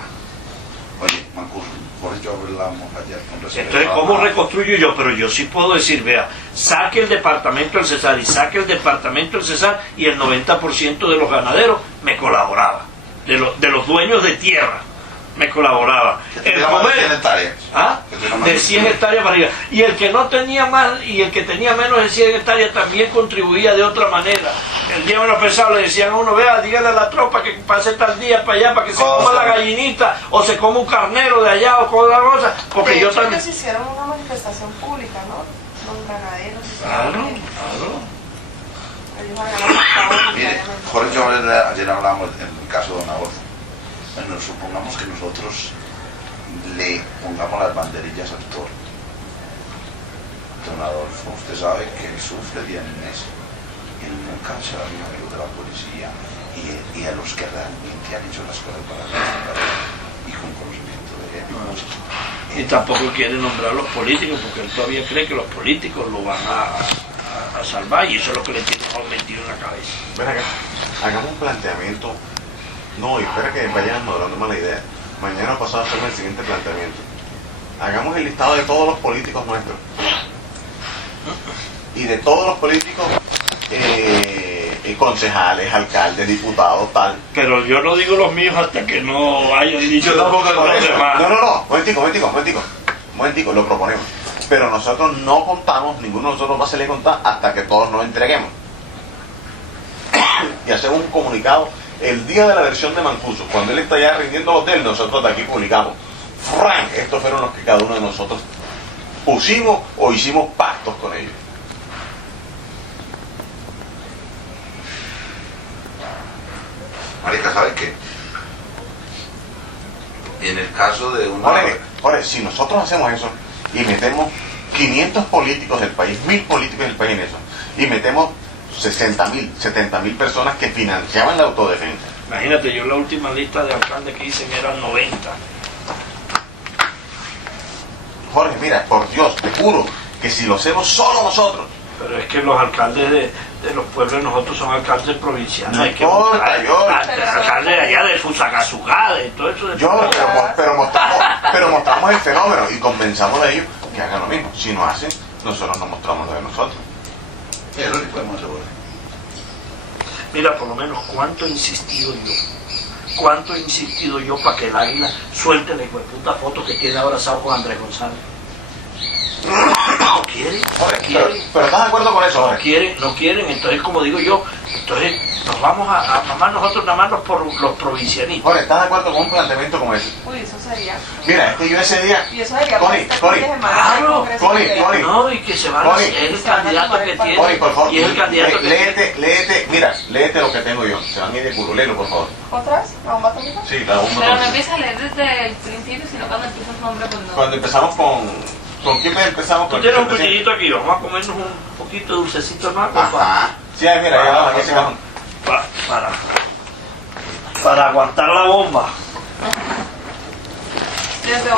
Oye, Mancuso, por eso hablamos ayer con respecto Entonces, a- ¿cómo reconstruyo yo? Pero yo sí puedo decir, vea, saque el departamento del Cesar y saque el departamento del Cesar y el 90% de los ganaderos me colaboraba. De los dueños de tierra me colaboraba. Que El tuviera más de 100 comer, hectáreas. ¿ah? Que tuviera más De de 100 hectáreas para arriba. Y el que no tenía más y el que tenía menos de 100 hectáreas también contribuía de otra manera. El día menos pensado le decían a uno, vea, dígale a la tropa que pase tal día para allá para que se coma la gallinita o se coma un carnero de allá o con otra cosa. Porque De yo hecho, también... ellos hicieron una manifestación pública, ¿no? Los ganaderos. Claro, Ellos habían afectado Mire, voluntariamente. Jorge y yo ayer hablábamos en el caso de Don Adolfo. Bueno, supongamos que nosotros le pongamos las banderillas al toro. Don Adolfo, usted sabe que él sufre día en mes. Él nunca se ha amigo de la policía y a los que realmente han hecho las cosas para la y con conocimiento de él. Y tampoco quiere nombrar a los políticos porque él todavía cree que los políticos lo van a salvar y eso es lo que le tiene metido en la cabeza. Ven acá, hagamos un planteamiento. No, y espera que vayan madurando más la idea. Mañana pasado hacemos el siguiente planteamiento. Hagamos el listado de todos los políticos nuestros. Y de todos los políticos concejales, alcaldes, diputados, tal. Pero yo no digo los míos hasta que no hayan dicho Yo tampoco los demás. No, momentico, lo proponemos. Pero nosotros no contamos, ninguno de nosotros va a salir a contar hasta que todos nos entreguemos. Y hacemos un comunicado el día de la versión de Mancuso, cuando él está ya rindiendo el hotel, nosotros de aquí publicamos: Frank, estos fueron los que cada uno de nosotros pusimos o hicimos pactos con ellos. Marica, ¿sabes qué? En el caso de una... Ahora, si nosotros hacemos eso y metemos 500 políticos del país, 1000 políticos del país en eso, y metemos 60.000, 70.000 personas que financiaban la autodefensa. Imagínate, yo la última lista de alcaldes que hice eran 90. Jorge, mira, por Dios, te juro que si lo hacemos solo nosotros. Pero es que los alcaldes de los pueblos de nosotros son alcaldes provinciales. No hay que importa, mostrar, George. alcaldes de allá de Fusagasugá, de todo eso. Pero mostramos el fenómeno y convenzamos a ellos que hagan lo mismo. Si no hacen, nosotros nos mostramos lo de nosotros. Es lo que podemos hacer. Mira, por lo menos, ¿cuánto he insistido yo para que el águila suelte la hijueputa foto que tiene abrazado con Andrés González? No quieren, Pero ¿estás de acuerdo con eso, Jorge? no quieren, entonces como digo yo, entonces nos vamos a mamar nosotros nada más los provincianistas. Jorge, ¿estás de acuerdo con un planteamiento como ese? Uy, eso sería. Mira, es que yo ese día... Y eso sería Connie, No, y que se van a es el candidato que tiene. Connie, por favor, Y es el candidato que léete lo que tengo yo. Se van a ir de culo, léelo, por favor. ¿Otra vez? ¿La bomba atómica? Sí, la bomba Pero no atómica. empieza a leer desde el principio, sino cuando empieza el nombre, pues no. Cuando empezamos ¿con quién empezamos? Tú tienes un cuchillito aquí, vamos a comernos un poquito de dulcecito más. Ajá. Sí, ahí, mira, ya vamos, aquí ese cajón. Para aguantar la bomba. ¿Desde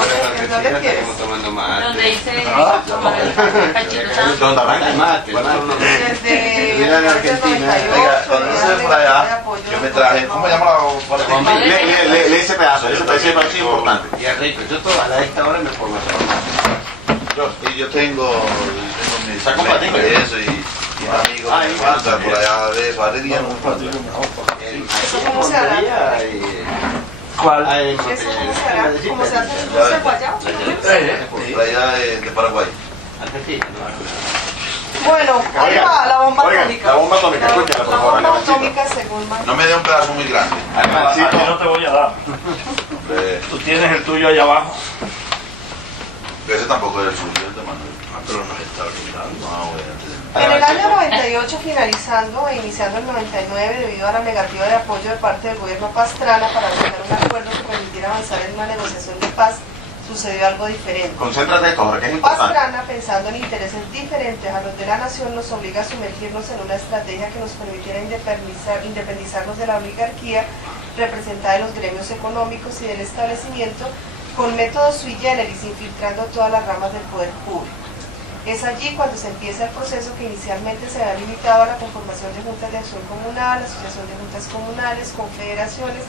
dónde quieres? Estamos tomando mate. Donde dice tomar el cachito santo. ¿Dónde arranca? Mate. Desde Mira en Argentina. Oiga, cuando eso es por allá, yo me traje, ¿cómo se llama la lee ese pedazo, ese pedazo es importante. Y es rico. Yo a esta hora me pongo a trabajar. Yo tengo mis Saca un platico, eso y amigos que pasan por allá de eso, harían un platico. ¿Eso cómo se hará? ¿Cuál? ¿Eso cómo se hará? ¿Cómo se hace el dulce de guayabo? Por allá de Paraguay. Argentina. Bueno, ahí va, la bomba Oiga, atómica. la bomba atómica, escúchala, por La favor, bomba Alemancito. atómica según Mancuso. No me dé un pedazo muy grande. A ti no te voy a dar. Tú tienes el tuyo allá abajo. Ese tampoco es el suyo, el de Manuel. Pero nos está olvidando. En el año 98, finalizando e iniciando el 99, debido a la negativa de apoyo de parte del gobierno Pastrana para lograr un acuerdo que permitiera avanzar en una negociación de paz, sucedió algo diferente. Concéntrate esto, Jorge, que es importante. Pastrana, pensando en intereses diferentes a los de la nación, nos obliga a sumergirnos en una estrategia que nos permitiera independizarnos de la oligarquía representada en los gremios económicos y del establecimiento con métodos sui generis, infiltrando todas las ramas del poder público. Es allí cuando se empieza el proceso que inicialmente se había limitado a la conformación de juntas de acción comunal, asociación de juntas comunales, confederaciones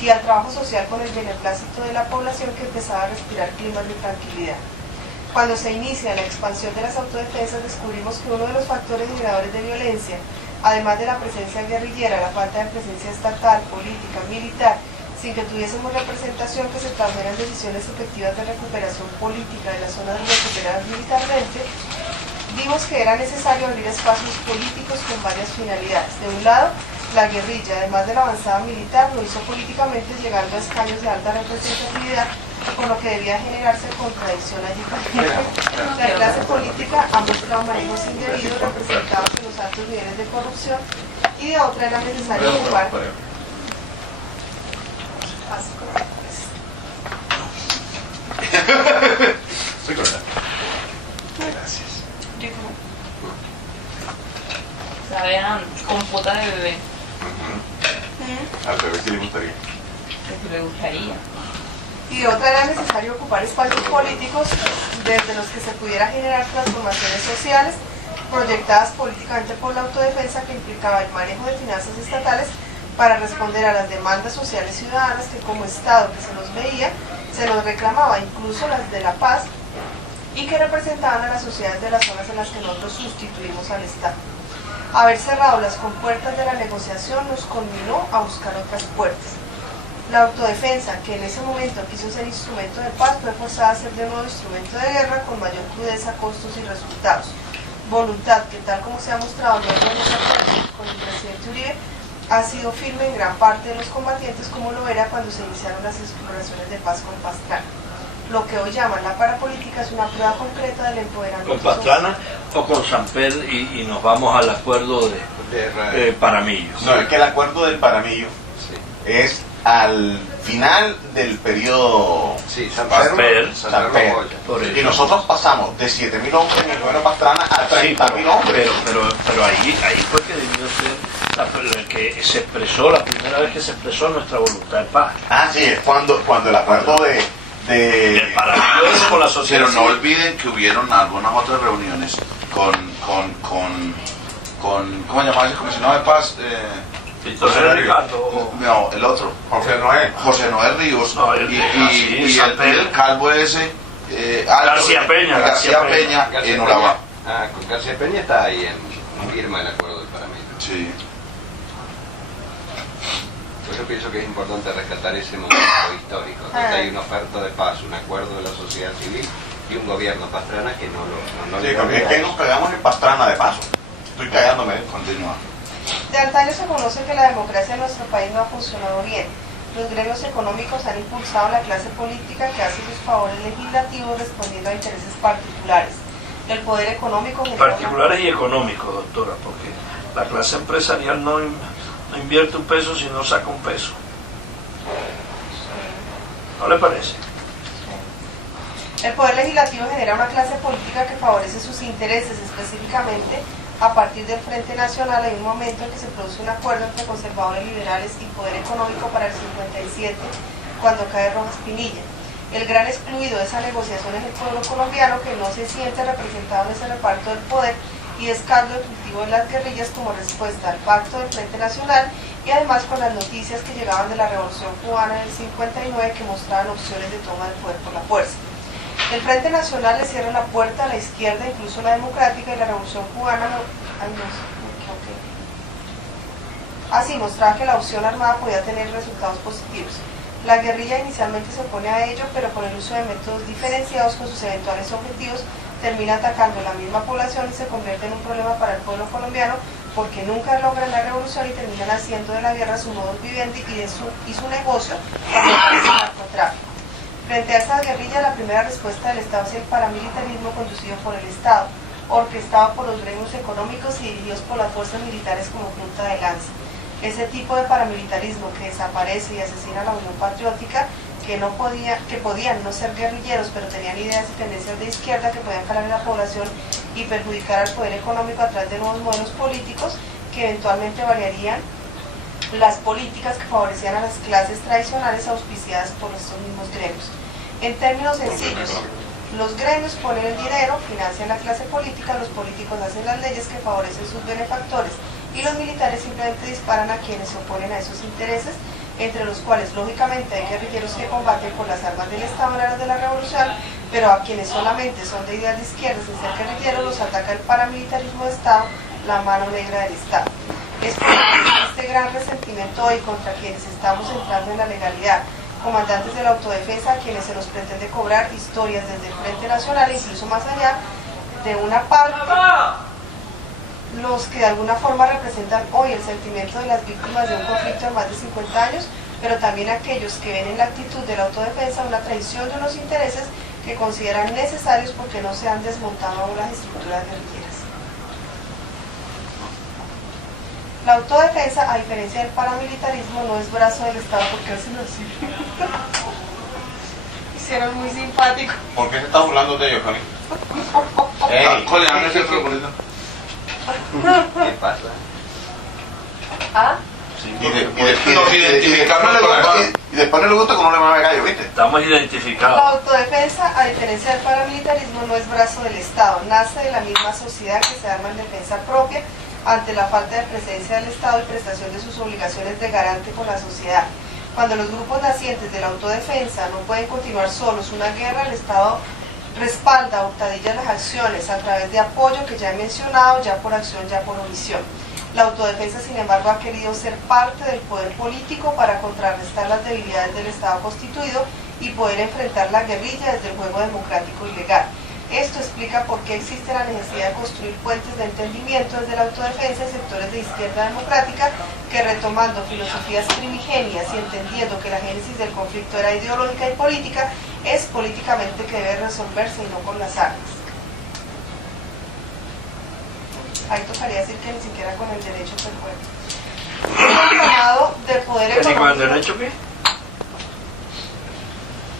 y al trabajo social con el beneplácito de la población que empezaba a respirar climas de tranquilidad. Cuando se inicia la expansión de las autodefensas, descubrimos que uno de los factores generadores de violencia, además de la presencia guerrillera, la falta de presencia estatal, política, militar, sin que tuviésemos representación que se tradujera en decisiones efectivas de recuperación política de las zonas recuperadas militarmente, vimos que era necesario abrir espacios políticos con varias finalidades. De un lado, la guerrilla, además de la avanzada militar, lo hizo políticamente llegando a escaños de alta representatividad, con lo que debía generarse contradicción allí. La clase política ha mostrado manejos indebidos representados en los altos niveles de corrupción y de otra era necesario ocupar. Gracias. Sabe a compota de bebé. Al bebé sí le gustaría. Que me gustaría. Y de otra era necesario ocupar espacios políticos desde los que se pudiera generar transformaciones sociales proyectadas políticamente por la autodefensa que implicaba el manejo de finanzas estatales para responder a las demandas sociales ciudadanas que como Estado que se nos veía, se nos reclamaba, incluso las de la paz, y que representaban a las sociedades de las zonas en las que nosotros sustituimos al Estado. Haber cerrado las compuertas de la negociación nos conminó a buscar otras puertas. La autodefensa, que en ese momento quiso ser instrumento de paz, fue forzada a ser de nuevo instrumento de guerra con mayor crudeza, costos y resultados. Voluntad que, tal como se ha mostrado luego de los acuerdos con el presidente Uribe, ha sido firme en gran parte de los combatientes, como lo era cuando se iniciaron las exploraciones de paz con Pastrana. Lo que hoy llaman la parapolítica es una prueba concreta del empoderamiento. ¿Con Pastrana o con Samper y nos vamos al acuerdo de Paramillo? No, es que el acuerdo del Paramillo es al final del periodo Sí, Samper. Por eso. y nosotros pasamos de 7.000 hombres en el gobierno Pastrana a 30.000 hombres. Pero ahí fue que debió ser que se expresó, la primera vez que se expresó nuestra voluntad de paz. Ah, sí, es cuando el acuerdo El Paramillo es con la sociedad. Pero no olviden que hubieron algunas otras reuniones con ¿cómo se llamaba ese comisionado de paz? Entonces, Ricardo, No, el otro. José Noé Ríos. No, y el calvo ese. García Peña. En Urabá. Con García Peña está ahí en firma el acuerdo del Paramillo. Sí. Por eso pienso que es importante rescatar ese momento histórico, donde hay una oferta de paz, un acuerdo de la sociedad civil y un gobierno Pastrana que no Sí, porque es que nos pegamos en Pastrana de paso. Estoy cagándome. Continúa. De antaño se conoce que la democracia en nuestro país no ha funcionado bien. Los gremios económicos han impulsado a la clase política que hace sus favores legislativos respondiendo a intereses particulares. El poder económico particulares y económicos, doctora, porque la clase empresarial no invierte un peso si no saca un peso. ¿No le parece? El poder legislativo genera una clase política que favorece sus intereses, específicamente a partir del Frente Nacional. Hay un momento en que se produce un acuerdo entre conservadores liberales y poder económico para el 57, cuando cae Rojas Pinilla. El gran excluido de esa negociación es el pueblo colombiano, que no se siente representado en ese reparto del poder y es caldo de cultivo de las guerrillas como respuesta al pacto del Frente Nacional, y además con las noticias que llegaban de la Revolución Cubana del 59 que mostraban opciones de toma del poder por la fuerza. El Frente Nacional le cierra la puerta a la izquierda, incluso la democrática, y la Revolución Cubana así mostraba que la opción armada podía tener resultados positivos. La guerrilla inicialmente se opone a ello, pero con el uso de métodos diferenciados con sus eventuales objetivos, termina atacando a la misma población y se convierte en un problema para el pueblo colombiano, porque nunca logran la revolución y terminan haciendo de la guerra su modus vivendi y su negocio para el narcotráfico. Frente a esta guerrilla, la primera respuesta del Estado es el paramilitarismo conducido por el Estado, orquestado por los gremios económicos y dirigidos por las fuerzas militares como punta de lanza. Ese tipo de paramilitarismo que desaparece y asesina a la Unión Patriótica, que podían no ser guerrilleros, pero tenían ideas y tendencias de izquierda que podían calar en la población y perjudicar al poder económico a través de nuevos modelos políticos que eventualmente variarían las políticas que favorecían a las clases tradicionales auspiciadas por estos mismos gremios. En términos sencillos, los gremios ponen el dinero, financian la clase política, los políticos hacen las leyes que favorecen sus benefactores y los militares simplemente disparan a quienes se oponen a esos intereses, entre los cuales lógicamente hay guerrilleros que combaten con las armas del Estado en aras de la revolución, pero a quienes solamente son de ideas de izquierda sin ser guerrilleros los ataca el paramilitarismo de Estado, la mano negra del Estado. Es por este gran resentimiento hoy contra quienes estamos entrando en la legalidad, comandantes de la autodefensa, a quienes se nos pretende cobrar historias desde el Frente Nacional e incluso más allá, de una parte, los que de alguna forma representan hoy el sentimiento de las víctimas de un conflicto de más de 50 años, pero también aquellos que ven en la actitud de la autodefensa una traición de unos intereses que consideran necesarios porque no se han desmontado aún las estructuras guerrilleras. La autodefensa, a diferencia del paramilitarismo, no es brazo del Estado, porque hacen así. Hicieron muy simpático. ¿Por qué se está burlando de ellos, Connie? Coleando ese troglodita. ¿Qué pasa? ¿Ah? Y después no le gusta que uno le mame gallo, ¿viste? Estamos La identificados. autodefensa, a diferencia del paramilitarismo, no es brazo del Estado, nace de la misma sociedad que se arma en defensa propia ante la falta de presencia del Estado y prestación de sus obligaciones de garante con la sociedad. Cuando los grupos nacientes de la autodefensa no pueden continuar solos una guerra, el Estado respalda a hurtadillas las acciones a través de apoyo que ya he mencionado, ya por acción, ya por omisión. La autodefensa, sin embargo, ha querido ser parte del poder político para contrarrestar las debilidades del Estado constituido y poder enfrentar la guerrilla desde el juego democrático y legal. Esto explica por qué existe la necesidad de construir puentes de entendimiento desde la autodefensa en sectores de izquierda democrática que, retomando filosofías primigenias y entendiendo que la génesis del conflicto era ideológica y política, es políticamente que debe resolverse y no con las armas. Ahí tocaría decir que ni siquiera con el derecho se puede. Un llamado de poder ¿Qué con el económico, derecho qué?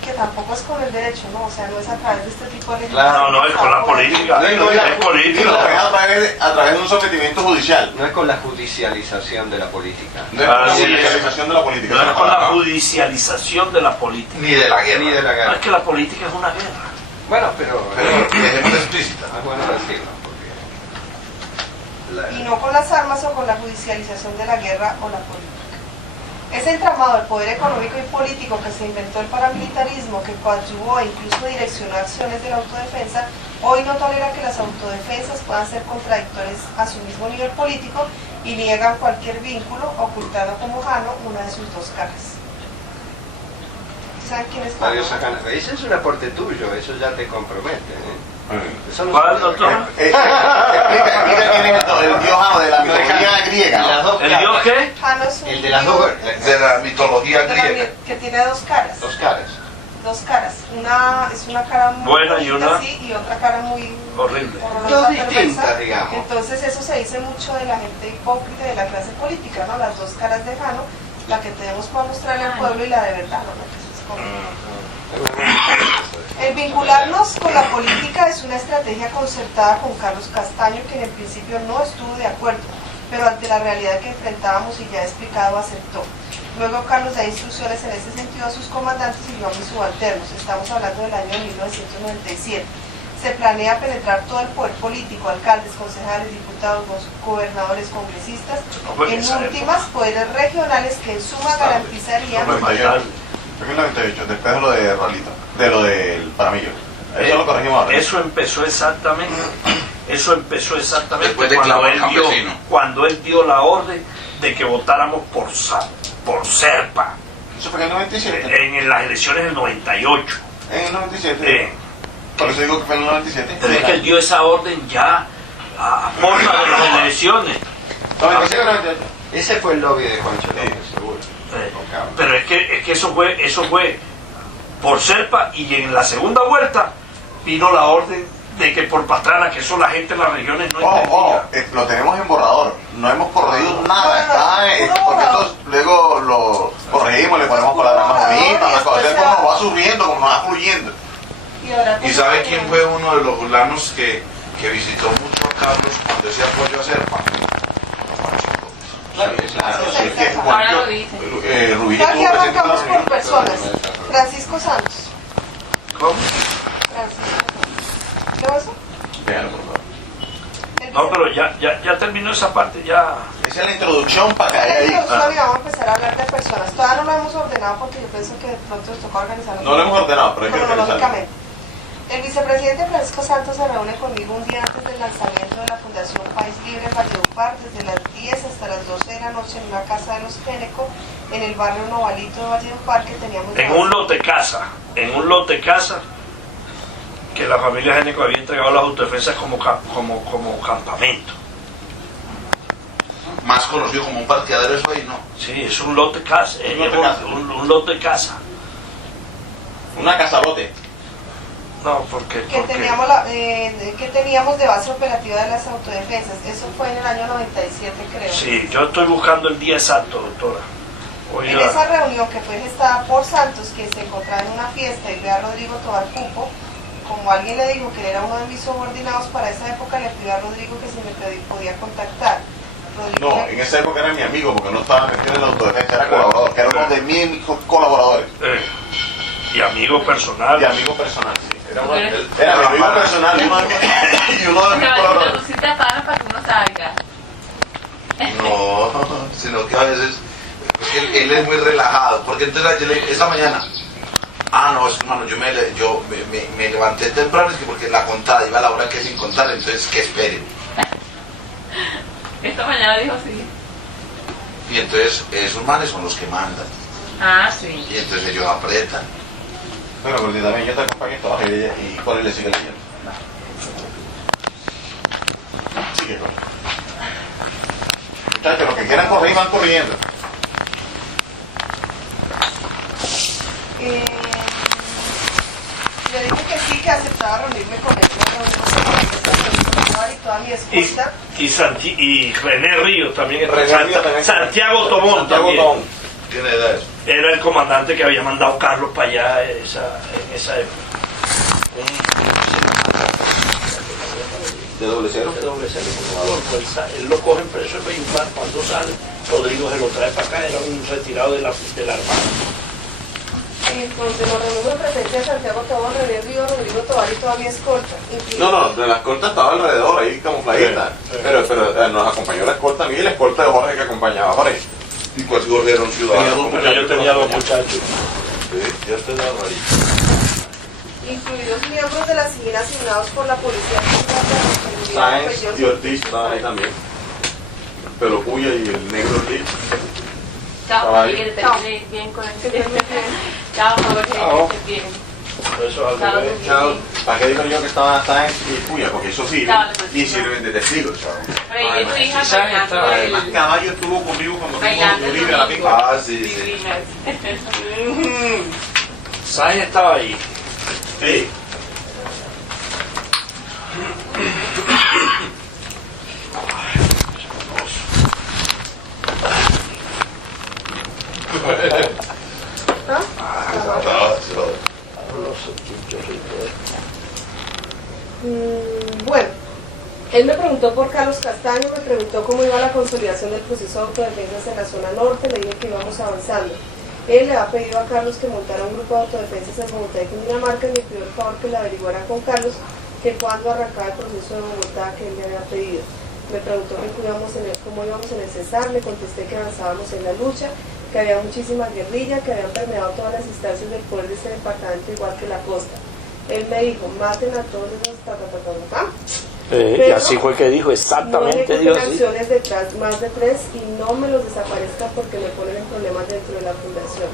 que tampoco es con el derecho, ¿no? O sea, no es a través de este tipo de No, no, es con la política. Es Digo, política. a través de un sometimiento judicial. No es con la judicialización de la política. No es con la Así es. judicialización de la política. No es con la judicialización de la política. Ni de la guerra. Ni de la No guerra. es que la política es una guerra. Bueno, pero Dejemos explícita. es bueno decirlo, porque y no con las armas o con la judicialización de la guerra o la política. Ese entramado del poder económico y político que se inventó el paramilitarismo, que coadyuvó e incluso direccionó acciones de la autodefensa, hoy no tolera que las autodefensas puedan ser contradictorias a su mismo nivel político y niegan cualquier vínculo, ocultando como Jano una de sus dos caras. ¿Saben quién es Mario Jano? Sajana, ese es un aporte tuyo, eso ya te compromete. Eso no ¿Cuál, se- doctor? Explica quién es el dios Jano de la mitología griega. Las ¿no? dos ¿El dios caras. qué? Jano es un El de las dios dos, De la mitología de la griega. que tiene dos caras. dos caras. Dos caras. Una es una cara muy Buena y bonita, una sí, y otra cara muy horrible. horrorosa, Dos perversa. distintas, digamos. Entonces eso se dice mucho de la gente hipócrita de la clase política, ¿no? Las dos caras de Jano, la que tenemos para mostrarle al pueblo y la de verdad, ¿no? La que se esconde. El vincularnos con la política es una estrategia concertada con Carlos Castaño, que en el principio no estuvo de acuerdo, pero ante la realidad que enfrentábamos y ya he explicado, aceptó. Luego Carlos da instrucciones en ese sentido a sus comandantes y yo a mis subalternos. Estamos hablando del año 1997. Se planea penetrar todo el poder político, alcaldes, concejales, diputados, gobernadores, congresistas, en últimas poderes regionales que en suma garantizarían... 98. Fue en el 98, después de lo de Rolito, de lo del Paramillo. Eso lo corregimos ahora. Eso empezó exactamente. Eso empezó exactamente Después de clavar al campesino. cuando él dio la orden de que votáramos por Serpa Eso fue en el 97. en las elecciones del 98. En el 97. Por eso digo que fue en el 97. Pero es que él dio esa orden ya a forma de las elecciones. 97 o 98. Ese fue el lobby de Juancho López, seguro. Pero es que eso fue por Serpa, y en la segunda vuelta vino la orden de que por Pastrana, que eso la gente en las regiones no entendía. Lo tenemos en borrador. No hemos corregido nada. Está, porque esto luego lo corregimos, le ponemos palabras más bonitas, las cosas. Como nos va subiendo, como nos va fluyendo. ¿Y sabe quién fue uno de los fulanos que visitó mucho a Carlos cuando ese apoyo a Serpa? Claro, sí, es que sí. Ahora Juancho, lo dice. Rubí Aquí estuvo presente en la arrancamos por reunión. personas. Francisco Santos. ¿Cómo? Francisco. ¿Qué eso? Véalo, por favor. No, pero ya terminó esa parte, ya. Esa es la introducción para En la caer ahí. introducción y vamos a empezar a hablar de personas. Todavía no lo hemos ordenado porque yo pienso que de pronto nos toca organizarlo. No lo hemos ordenado, pero hay que organizarlo. Cronológicamente. El vicepresidente Francisco Santos se reúne conmigo un día antes del lanzamiento de la Fundación País Libre en Valledupar, desde las 10 hasta las 12 de la noche en una casa de los Géneco, en el barrio Novalito de Valledupar, que teníamos... En un lote casa, que la familia Géneco había entregado a las autodefensas como campamento. Más conocido como un parqueadero, eso ahí, ¿no? Sí, es un lote casa, Un lote casa. un lote casa. Una casabote. No, porque que teníamos de base operativa de las autodefensas. Eso fue en el año 97, creo. sí, yo estoy buscando el día exacto, doctora. En Oiga, esa reunión, que fue gestada por Santos, que se encontraba en una fiesta y ve a Rodrigo Tobar Cupo, como alguien le dijo que él era uno de mis subordinados para esa época, le pidió a Rodrigo que si me podía contactar. Rodrigo No, en esa época era mi amigo porque no estaba metido en la autodefensa, era colaborador, que era uno de mis colaboradores. y amigo personal. Y amigo personal, sí. Era mi Era amigo mala. personal y uno de mis Pero colaboradores. introduciste a Thanos para que uno salga. No, sino que a veces es que él es muy relajado, porque entonces esta mañana Ah, no, es que, hermano, yo me levanté temprano es que porque la contada iba a la hora que es sin contar, entonces que esperen. Esta mañana dijo sí. Y entonces esos manes son los que mandan. Ah, sí. Y entonces ellos apretan. Bueno, porque también yo te acompaño todas y por él le sigue leyendo. Sigue, pues. Muchachos, los que quieran correr van corriendo. Le dije que sí, que aceptaba reunirme con él. Y toda mi escolta. Y René Ríos también está. René Ríos también. Santiago Tomón Santiago también. Tomón. ¿Tiene edades? Era el comandante que había mandado Carlos para allá en esa época. ¿De doble cero? De doble cero, por favor, pues, él lo cogen preso en Bayumpar. Cuando sale, Rodrigo se lo trae para acá. Era un retirado de la Armada. Entonces nos reunimos en presencia de Santiago Tomón, René Ríos, Rodrigo Tobar y toda mi escolta. No, de la escolta estaba alrededor, ahí camufladita. Pero nos acompañó la escolta a mí y la escolta de Jorge que acompañaba a Jorge. ¿Y cuál corrieron ciudadanos? Yo tenía dos muchachos. Sí, yo estoy de amarillo. Incluidos miembros de la CIGIN asignados por la Policía Sáenz y Ortiz estaban ahí también. Pero Puya y el negro Ortiz. Chao, Bye. que termine bien con el Chao, Jorge, Chao. que estés bien. Eso es Chao, algo que- Luis. Chao. ¿Para qué digo yo que estaban Sáenz y Puya? Porque eso sirve. Chao, Luis. Y sirven de testigos, chao. Pero y tu hija sí, Sáenz bailando estaba- Además, el... Caballo estuvo conmigo cuando fuimos Bailando a Uribe a la pinga. Ah, sí, sí. Divinas. Sáenz estaba ahí. Sí. Bueno, él me preguntó por Carlos Castaño, me preguntó cómo iba la consolidación del proceso de autodefensas en la zona norte, le dije que íbamos avanzando. Él le ha pedido a Carlos que montara un grupo de autodefensas en Bogotá y Cundinamarca y me pidió el favor que le averiguara con Carlos que cuando arrancaba el proceso de Bogotá que él le había pedido. Me preguntó que cómo íbamos en el Cesar, le contesté que avanzábamos en la lucha, que había muchísima guerrilla, que habían permeado todas las instancias del poder de este departamento igual que la costa. Él me dijo, maten a todos los Y Pero así fue que dijo, no exactamente ejecuten Dios. ¿Sí? acciones detrás más de 3 y no me los desaparezcan porque me ponen en problemas dentro de la fundación.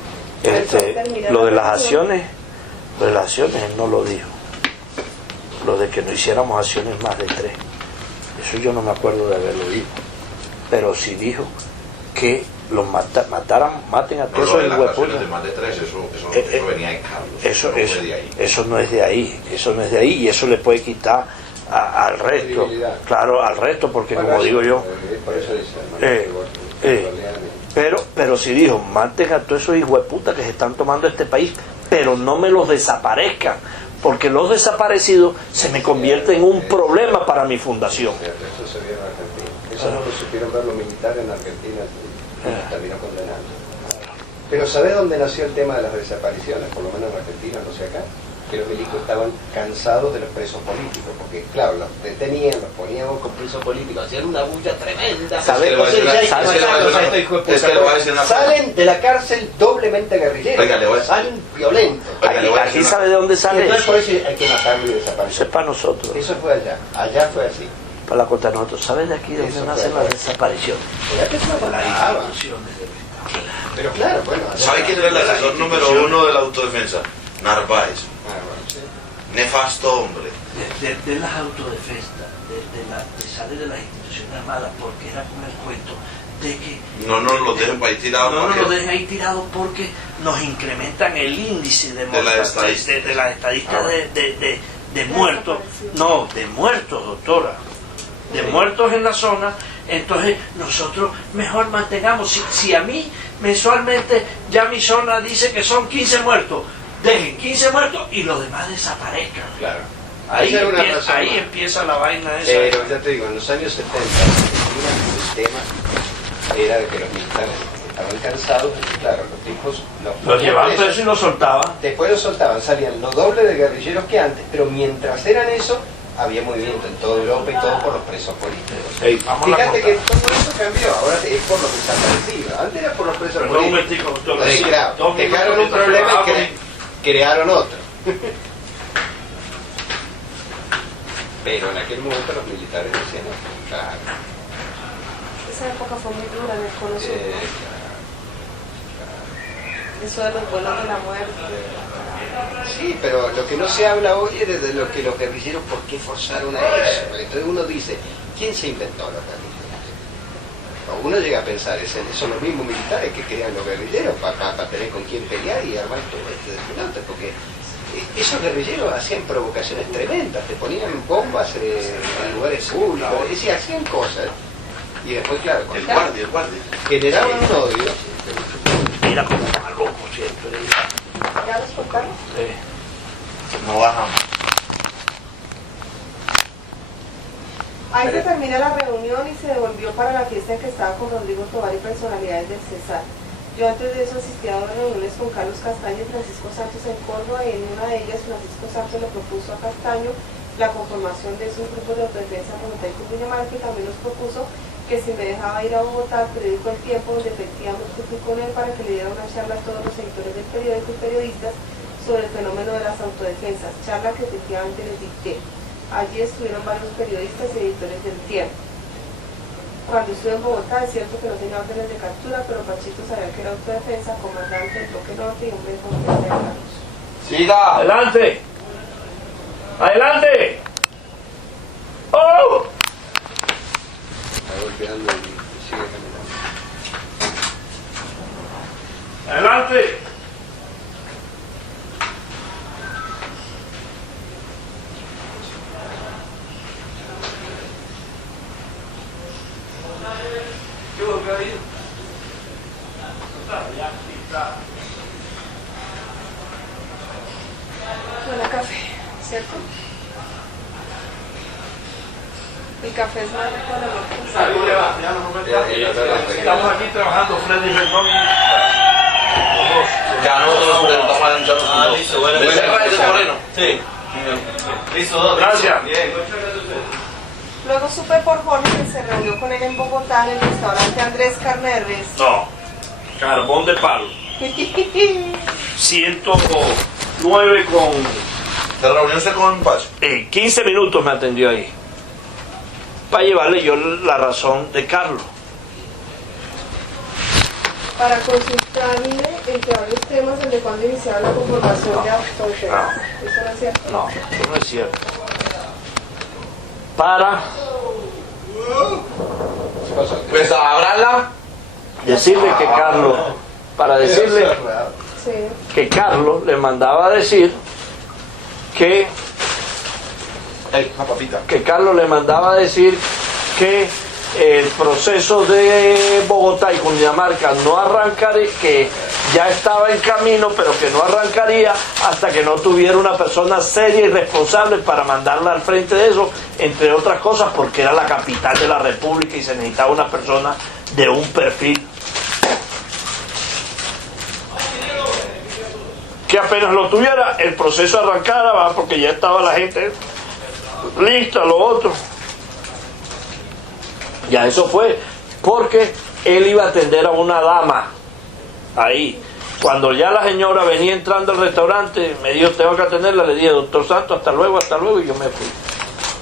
Lo de las acciones, él no lo dijo. Lo de que no hiciéramos acciones más de 3. Eso yo no me acuerdo de haberlo dicho. Pero sí dijo que los maten a No, todos lo de esos las acciones de hueputas. más de 3, eso venía de Carlos. Eso no fue de ahí. no es de ahí, eso no es de ahí y eso le puede quitar al resto, Credibilidad. claro, al resto, porque como digo yo, Por eso dice, pero si dijo, maten a todos esos hijueputas que se están tomando este país, pero no me los desaparezcan, porque los desaparecidos se me convierten en un problema para mi fundación. Eso se vio en Argentina. Eso no lo supieron ver los militares en Argentina y terminó condenando. Pero ¿sabés dónde nació el tema de las desapariciones? Por lo menos en Argentina, no sé acá. Que los milicos estaban cansados de los presos políticos, porque claro, los detenían, los ponían con presos políticos, hacían una bulla tremenda. ¿Sabe? Es que le voy a decir una cosa. Salen de la cárcel doblemente guerrilleros, Oiga, le voy a decir. salen violentos. Oiga, le voy a Aquí decir sabe de dónde Y sale entonces eso. por eso hay que matarlo y Eso desaparecer. es para nosotros, Eso fue allá fue así. para la costa de nosotros. ¿Sabes de aquí de dónde Eso nacen fue. las desapariciones? Ya que eso De las pasaba. instituciones del Estado. Pero claro, bueno. allá ¿Sabe quién era el asesor número 1 de la autodefensa? Narváez. Ah, bueno, sí. Nefasto hombre. De las autodefensas, de salir de las instituciones armadas, porque era con el cuento de que No nos lo dejen para ahí tirado. no nos porque- lo dejen ahí tirados porque nos incrementan el índice de De la mortalidad, estadística. de la estadística Ah, bueno. de muertos, no, de muertos, doctora, de muertos en la zona. Entonces nosotros mejor mantengamos, si a mí mensualmente ya mi zona dice que son 15 muertos, dejen 15 muertos y los demás desaparezcan. Claro. Ahí, Esa era una empieza, razón ahí más. empieza la vaina esa. Pero ya te digo, en los años 70, el tema era de que los militares estaban cansados, y claro, los tipos Los llevaban presos y los soltaban. después los soltaban, salían lo doble de guerrilleros que antes, pero mientras eran eso, había movimiento en toda Europa y todo por los presos políticos. Ey, vamos a la Fíjate nota. que todo eso cambió, ahora es por los desaparecidos, antes era por los presos Perdón un políticos. momentico, doctora. Sí, claro, Dos minutos dejaron un mientras problema trabajamos. que crearon otro. Pero en aquel momento los militares decían, no, claro. Esa época fue muy dura en el cono sur, ¿no? Claro. Eso de los vuelos de la muerte. Sí, pero lo que no se habla hoy es de lo que los guerrilleros, ¿por qué forzaron a eso? Entonces uno dice, ¿quién se inventó los guerrilleros? O uno llega a pensar, son los mismos militares que crean los guerrilleros para tener con quién pelear y armar todo este desfilante, porque esos guerrilleros hacían provocaciones tremendas, te ponían bombas en lugares públicos, hacían cosas. Y después, claro, El guardia. generaban un odio. Mira como está loco siempre. ¿Ya los cortaron? No bajamos. Ahí se termina la reunión y se devolvió para la fiesta en que estaba con Rodrigo Tovar y personalidades del Cesar. Yo antes de eso asistía a dos reuniones con Carlos Castaño y Francisco Santos en Córdoba, y en una de ellas Francisco Santos le propuso a Castaño la conformación de esos grupos de autodefensa Bogotá y Cundinamarca, y también nos propuso que si me dejaba ir a Bogotá al periódico El Tiempo, donde efectivamente fui con él, para que le diera una charla a todos los editores del periódico y periodistas sobre el fenómeno de las autodefensas, charla que efectivamente les dicté. Allí estuvieron varios periodistas y editores del Tiempo. Cuando estuve en Bogotá, es cierto que no tenía órdenes de captura, pero Pachito sabía que era autodefensa, comandante del bloque norte y hombre de confianza de Carlos. Siga. ¡Adelante! ¡Adelante! ¡Oh! Está golpeando y sigue caminando. ¡Adelante! ¿Qué hubo, Gabriel? Buena café, ¿cierto? El café es más rico de lo que Estamos aquí trabajando Freddy Rendón y Ya nosotros estamos adelantando. listo, bueno. ¿Me cerra ese moreno? Sí. Listo, Gracias. Bien. Luego supe por Jorge que se reunió con él en Bogotá en el restaurante Andrés Carne de Res. No, carbón de palo. 109 con... ¿Se reunió usted con Pacho? 15 minutos me atendió ahí. Para llevarle yo la razón de Carlos. Para consultarle entre varios temas desde cuando iniciaba la conformación de autodefensa. ¿Eso no es cierto? No, eso no es cierto. Para Pues ábrala. decirle que Carlos, para decirle Sí. que Carlos le mandaba a decir que Una papita. Carlos le mandaba a decir que el proceso de Bogotá y Cundinamarca no arrancaría, que ya estaba en camino, pero que no arrancaría hasta que no tuviera una persona seria y responsable para mandarla al frente de eso, entre otras cosas porque era la capital de la República y se necesitaba una persona de un perfil que apenas lo tuviera, el proceso arrancara, ¿va? Porque ya estaba la gente lista, lo otro. Ya eso fue, porque él iba a atender a una dama ahí. Cuando ya la señora venía entrando al restaurante, me dijo, tengo que atenderla, le dije, doctor Santos, hasta luego, y yo me fui.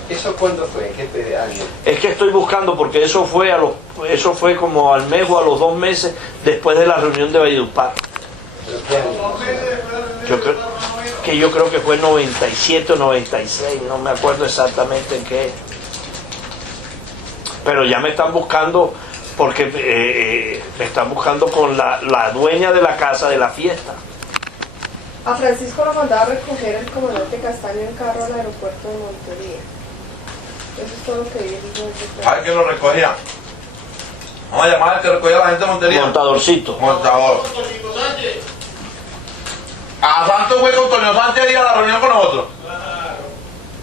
¿Eso cuándo fue? ¿En qué año? Es que estoy buscando, porque eso fue como al mes o a los 2 meses después de la reunión de Valledupar. ¿Pero qué año? Yo creo que fue 97 o 96, no me acuerdo exactamente en qué. Pero ya me están buscando, porque me están buscando con la dueña de la casa de la fiesta. A Francisco lo mandaba a recoger el comandante Castaño en carro al aeropuerto de Montería. Eso es todo lo que él dijo desde el Ay, que lo recogía. Vamos a llamar al que recogía a la gente de Montería. Montadorcito. Montador. A Santos fue con Toño Sánchez ahí a la reunión con nosotros.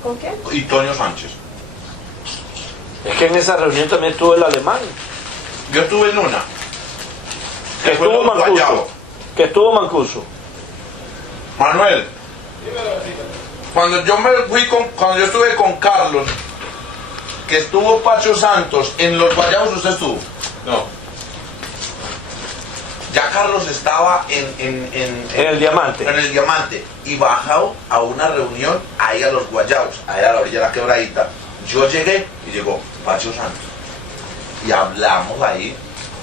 ¿Con quién? Y Toño Sánchez. Es que en esa reunión también estuvo el alemán. Yo estuve en una. Que fue estuvo con Mancuso. Guayabo. Que estuvo Mancuso. Manuel. Cuando yo estuve con Carlos, que estuvo Pacho Santos, en los Guayabos usted estuvo. No. Ya Carlos estaba en el Diamante. En el Diamante. Y bajado a una reunión ahí a los Guayabos, ahí a la orilla de la quebradita. Yo llegué y llegó Pacho Santos. Y hablamos ahí,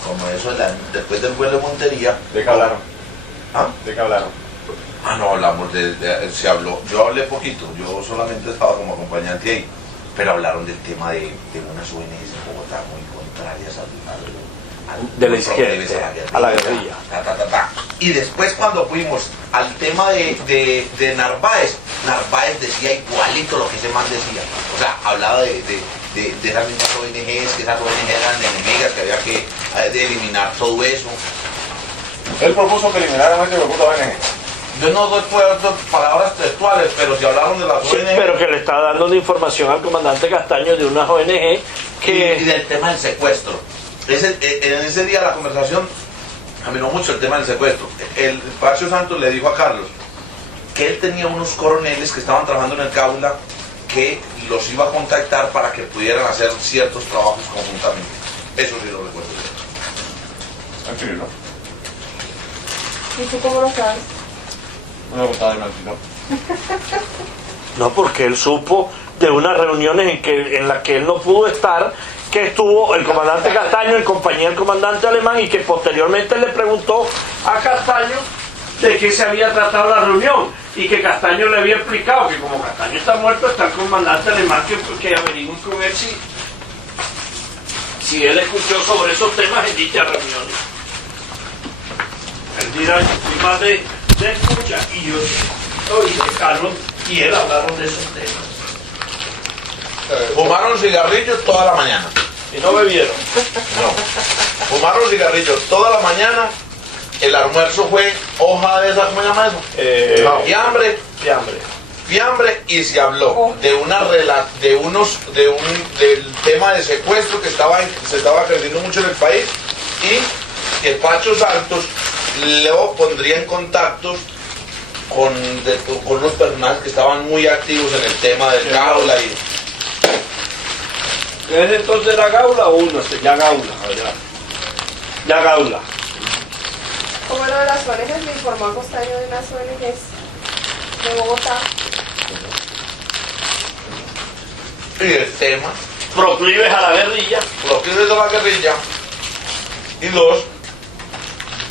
como eso, después del vuelo de Montería. ¿De qué hablaron? ¿Ah? ¿De qué hablaron? Ah, no, hablamos se habló. Yo hablé poquito, yo solamente estaba como acompañante ahí. Pero hablaron del tema de unas ONGs en Bogotá muy contrarias de la izquierda, a la guerrilla. Y después cuando fuimos al tema de Narváez, Narváez decía igualito lo que ese man decía. O sea, hablaba de esas mismas ONGs, que esas ONGs eran enemigas, que había que eliminar todo eso. Él propuso que eliminaran este propuso ONG. Yo no doy palabras textuales, pero si hablaron de las Sí, ONG... pero que le está dando una información al comandante Castaño de unas ONG que... Y del tema del secuestro. En ese día la conversación caminó mucho el tema del secuestro. El Pacho Santos le dijo a Carlos que él tenía unos coroneles que estaban trabajando en el Gaula que los iba a contactar para que pudieran hacer ciertos trabajos conjuntamente. Eso sí lo recuerdo. Tranquilo, ¿no? ¿Y tú cómo lo sabes? Una botada de Martín, No, porque él supo de unas reuniones en las que él no pudo estar, que estuvo el comandante Castaño en compañía del comandante alemán y que posteriormente le preguntó a Castaño de qué se había tratado la reunión y que Castaño le había explicado que como Castaño está muerto está el comandante alemán que averigüe con él si él escuchó sobre esos temas en dichas reuniones. Él dirá, yo fui más de escucha y yo oí de Carlos y él hablaron de esos temas. Fumaron cigarrillos toda la mañana. Y no bebieron. No. Fumaron cigarrillos toda la mañana. El almuerzo fue hoja de esa, ¿cómo se llama eso? Fiambre, y se habló de del tema de secuestro que se estaba creciendo mucho en el país y que Pacho Santos lo pondría en contactos con los personajes que estaban muy activos en el tema del Gaula y ¿Es entonces la Gaula o uno? Ya Gaula. Ya Gaula. Como lo de las ONGs, me informó a Costaño de unas ONGs de Bogotá. y el tema Proclives a la guerrilla. proclives de la guerrilla y dos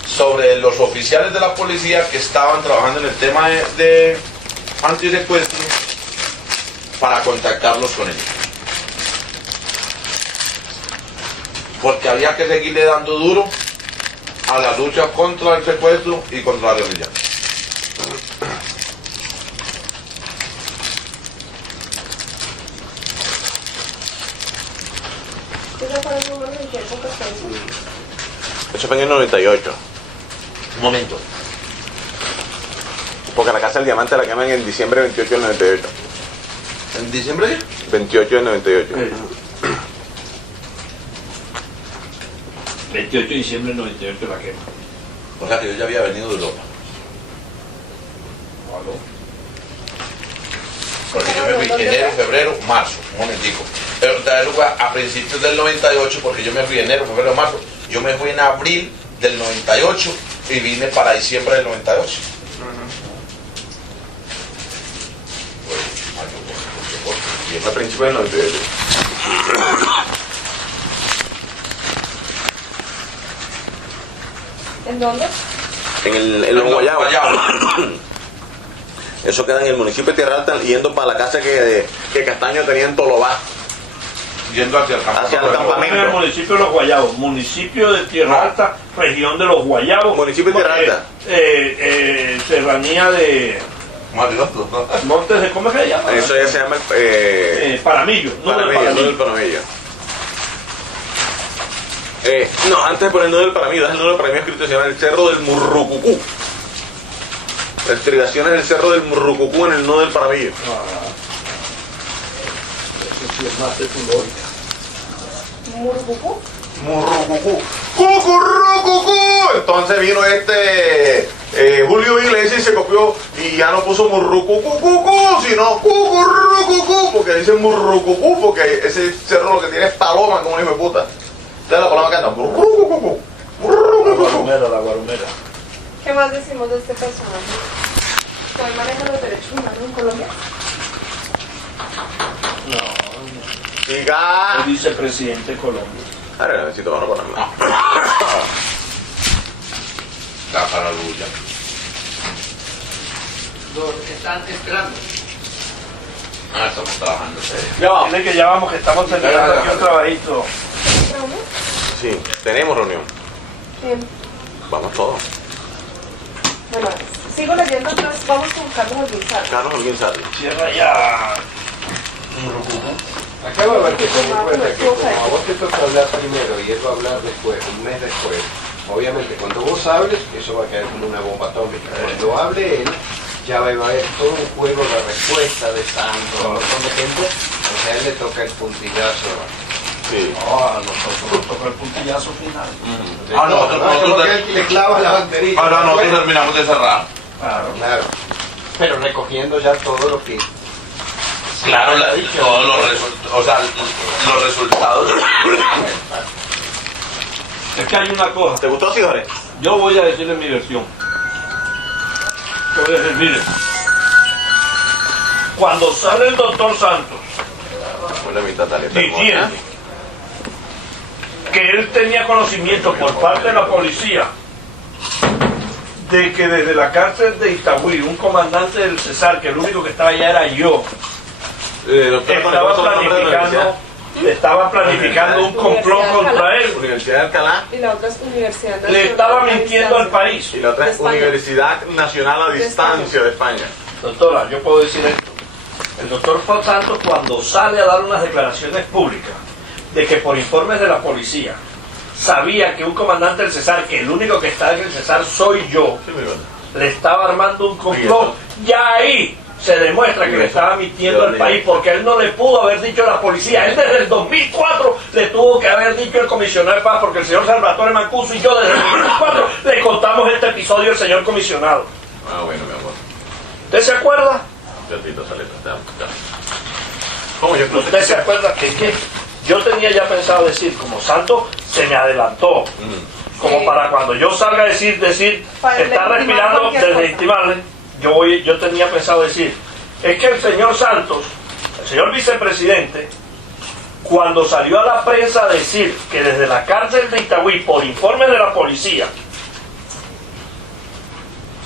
sobre los oficiales de la policía que estaban trabajando en el tema de antisecuestro para contactarlos con ellos. Porque había que seguirle dando duro a la lucha contra el secuestro y contra la guerrilla. ¿Qué fue el número en qué época fue eso? Eso fue en el 98. Un momento. Porque la Casa del Diamante la queman en diciembre 28 del 98. ¿En diciembre? 28 del 98. 28 de diciembre del 98 la quema. O sea que yo ya había venido de Europa. Porque yo me fui enero, febrero, marzo, un momentico. Pero eso fue a principios del 98 porque yo me fui enero, febrero, marzo. Yo me fui en abril del 98 y vine para diciembre del 98. A principios del 98. ¿En dónde? En los Guayabos. Eso queda en el municipio de Tierra Alta, yendo para la casa que Castaño tenía en Tolobá. Yendo hacia el Hacia el campamento. En el municipio de Los Guayabos, municipio de Tierra Alta, región de Los Guayabos. Municipio de Tierra Alta. Serranía de Montes de, ¿cómo se llama? Eso ya se llama Paramillo, no del Paramillo, no del Paramillo. Paramillo. No, antes de poner el nudo del Paramillo, el nudo del Paramillo escrito, se llama el Cerro del Murrucucú. La estribación es el Cerro del Murrucucú en el nudo del Paramillo. Eso sí es más de tu lógica. ¿Murbucú? Murrucucú. ¡Cucurrucucú! Entonces vino Julio Iglesias y se copió y ya no puso murrucucucucú, sino cucurrucucú, porque dice murrucucú, porque ese cerro lo que tiene es paloma como un hijo de puta. Entonces la paloma canta murrucucucú, murrucucú. La guarumera. ¿Qué más decimos de este personaje? ¿Que hoy maneja los derechos humanos en Colombia? No, Siga. el vicepresidente de Colombia. Ahora necesito mano para hablar. La paraluya. Los están esperando. Ah, estamos trabajando. Dile que ya vamos, que estamos terminando aquí un trabajito. ¿Reunión? Sí, tenemos reunión. Bien. Vamos todos. Bueno, sigo leyendo, entonces vamos con Carlos Olguizar. Carlos Olguín Sarri. Cierra ya. Acabo de ver que ten en cuenta que como a vos te toca hablar primero y él va a hablar después, un mes después, obviamente cuando vos hables, eso va a caer como una bomba atómica. Cuando hable él, ya va a haber todo un juego de respuesta de Santos, un montón de gente, o sea, a él le toca el puntillazo. Sí. A nosotros nos toca el puntillazo final. Ah, no, como que él le clava la banderita. Ahora nosotros terminamos de cerrar. Claro. Claro. Pero recogiendo ya todo lo que... Claro, todos los resultados, o sea, los resultados. Es que hay una cosa. ¿Te gustó, Sigores? Yo voy a decirle mi versión. Yo voy a decir, mire, cuando sale el doctor Santos Una mitad tal diciendo que él tenía conocimiento por parte de la policía de que desde la cárcel de Itagüí, un comandante del Cesar, que el único que estaba allá era yo, estaba planificando un complot contra él. Universidad de Alcalá. Y la otra es Universidad Nacional. Le estaba mintiendo al país. Y la otra es De España. Universidad Nacional a Distancia de España. Doctora, yo puedo decir esto. El doctor Santos, cuando sale a dar unas declaraciones públicas de que por informes de la policía sabía que un comandante del Cesar, que el único que está en el Cesar soy yo, Sí, muy bueno. le estaba armando un complot, ya ahí se demuestra que le estaba mintiendo al país, porque él no le pudo haber dicho a la policía. Él desde el 2004 le tuvo que haber dicho el comisionado de paz, porque el señor Salvatore Mancuso y yo desde el 2004 le contamos este episodio al señor comisionado. Ah, bueno, mi amor. ¿Usted se acuerda? Ciertito, Saleta. Ya. ¿Cómo yo creo ¿Usted se acuerda que yo tenía ya pensado decir, como Santo se me adelantó, como Sí. para cuando yo salga a decir Para está legitimar respirando, cualquier cosa. deslegitimarle, yo tenía pensado decir, es que el señor Santos, el señor vicepresidente, cuando salió a la prensa a decir que desde la cárcel de Itagüí, por informes de la policía,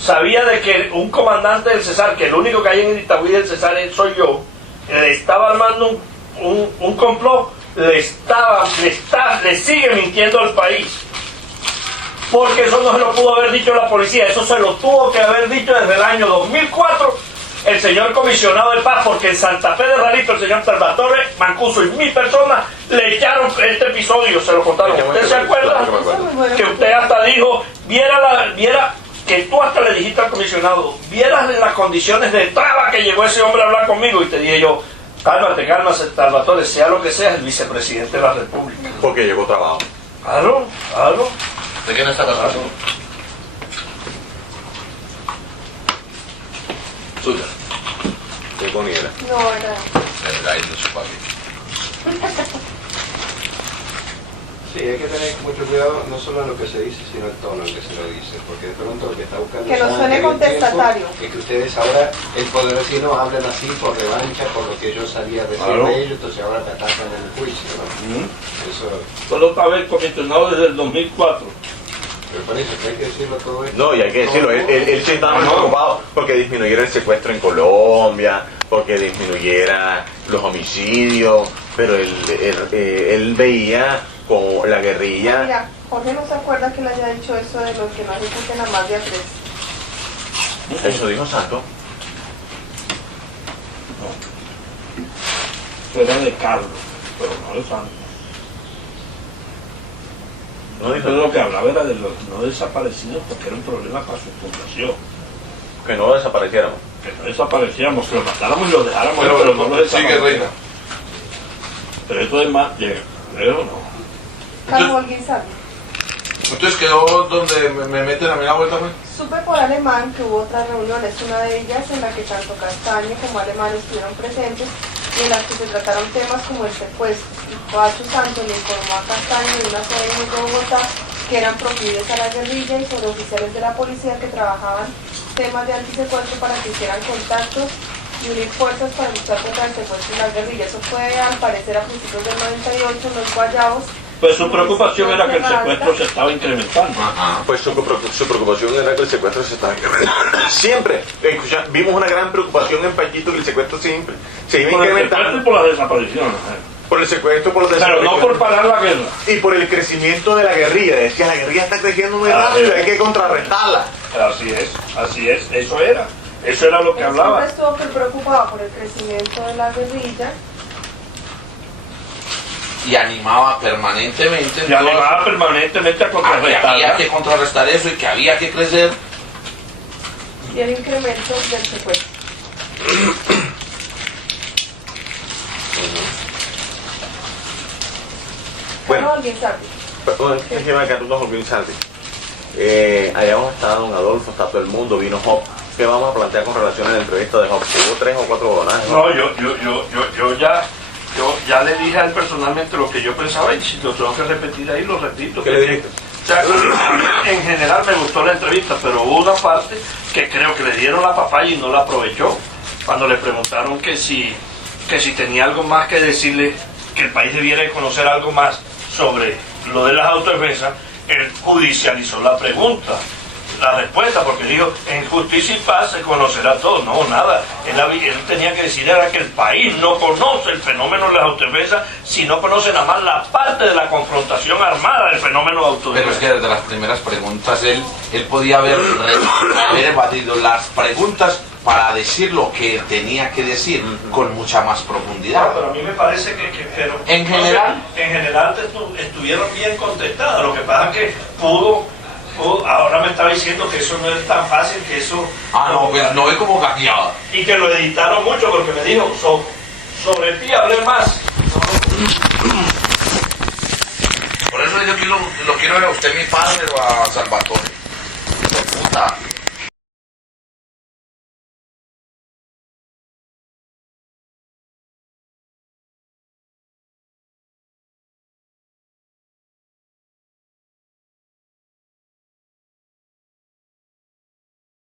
sabía de que un comandante del Cesar, que el único que hay en Itagüí del Cesar soy yo, le estaba armando un complot, le sigue mintiendo al país. Porque eso no se lo pudo haber dicho la policía, eso se lo tuvo que haber dicho desde el año 2004 el señor comisionado de paz, porque en Santa Fe de Ralito el señor Salvatore Mancuso y mi persona le echaron este episodio, se lo contaron. ¿Usted se acuerda? Que usted hasta dijo, viera que tú hasta le dijiste al comisionado, vieras las condiciones de traba que llegó ese hombre a hablar conmigo, y te dije yo, cálmate, Salvatore, sea lo que sea, el vicepresidente de la República. Porque llegó trabajo. Claro. ¿De quién está hablando? Suya. ¿Qué poniera? No, era... El gallo de su papi. Sí, hay que tener mucho cuidado no solo en lo que se dice, sino el tono en que se lo dice, porque de pronto lo que está buscando Que no Sánchez suene en el contestatario. tiempo es que ustedes ahora, el poder decir, no, hablen así por revancha, por lo que yo salía a decir Claro. de ellos, entonces ahora te atacan en el juicio, ¿no? Eso, Solo para ver comisionado desde el 2004. me parece que hay que decirlo todo esto. No, y hay que decirlo, él sí estaba muy No. preocupado porque disminuyera el secuestro en Colombia, porque disminuyera los homicidios, pero él veía como la guerrilla. Mira, Jorge no se acuerda que le haya dicho eso de los que no ejecuten a más de a 3. Eso dijo Santo. Era de Carlos, pero no de Santos. No dijo Pero lo que hablaba era de los no desaparecidos, porque era un problema para su fundación. que no desapareciéramos. Que no desapareciéramos, que los matáramos y los dejáramos, Pero pero no los sigue, desapareciéramos. reina. Pero esto es más, pero no. Carlos Olguizar. Entonces quedó donde me meten a mí la vuelta, pues. Supe por Alemán que hubo otras reuniones, una de ellas en la que tanto Castaño como Alemán estuvieron presentes y en las que se trataron temas como el secuestro. Y Pacho Santos le informó a Castaño de una sede en Bogotá que eran proclives a la guerrilla y sobre oficiales de la policía que trabajaban temas de antisecuestro para que hicieran contactos y unir fuerzas para luchar contra el secuestro y la guerrilla. Eso fue al parecer a principios del 98 en los Guayabos. Pues su preocupación era que el secuestro se estaba incrementando. Ajá, pues su preocupación era que el secuestro se estaba incrementando. Siempre. Vimos una gran preocupación en Payito que el secuestro siempre se iba Por el incrementando. secuestro y por la desaparición. Por el secuestro, por los Pero desaparecidos. no por parar la guerra. Y por el crecimiento de la guerrilla. Decía, la guerrilla está creciendo muy rápido, hay que contrarrestarla. Así es, eso era lo que Él hablaba. siempre estuvo preocupado por el crecimiento de la guerrilla. Y animaba permanentemente. Y animaba permanentemente a que contrarrestar. había que contrarrestar eso y que había que crecer. Y el incremento del secuestro. Bueno, alguien sabe. perdón, es que se llama Carlos Joaquín Santi. Allá hemos estado don Adolfo, está todo el mundo, vino Job. ¿Qué vamos a plantear con relación a la entrevista de Job? Hubo 3 o 4 donajes. No, yo ya le dije a él personalmente lo que yo pensaba y si lo tengo que repetir ahí, lo repito. ¿Qué le dijiste? O sea, en general me gustó la entrevista, pero hubo una parte que creo que le dieron la papaya y no la aprovechó. Cuando le preguntaron que si tenía algo más que decirle, que el país debiera de conocer algo más sobre lo de las autodefensas, él judicializó la pregunta, la respuesta, porque dijo, en justicia y paz se conocerá todo. No, nada. Él tenía que decir era que el país no conoce el fenómeno de las autodefensas, si no conoce nada más la parte de la confrontación armada del fenómeno de Pero autodefensa. es que desde las primeras preguntas él podía haber evadido las preguntas para decir lo que tenía que decir con mucha más profundidad. Pero a mí me parece que En general estuvieron bien contestadas. Lo que pasa es que pudo, ahora me estaba diciendo que eso no es tan fácil, que eso... no, pues no es como cambiaba. Y que lo editaron mucho porque me dijo, sobre ti hablé más. Por eso yo lo quiero ver a usted, mi padre, o a Salvatore. Puta.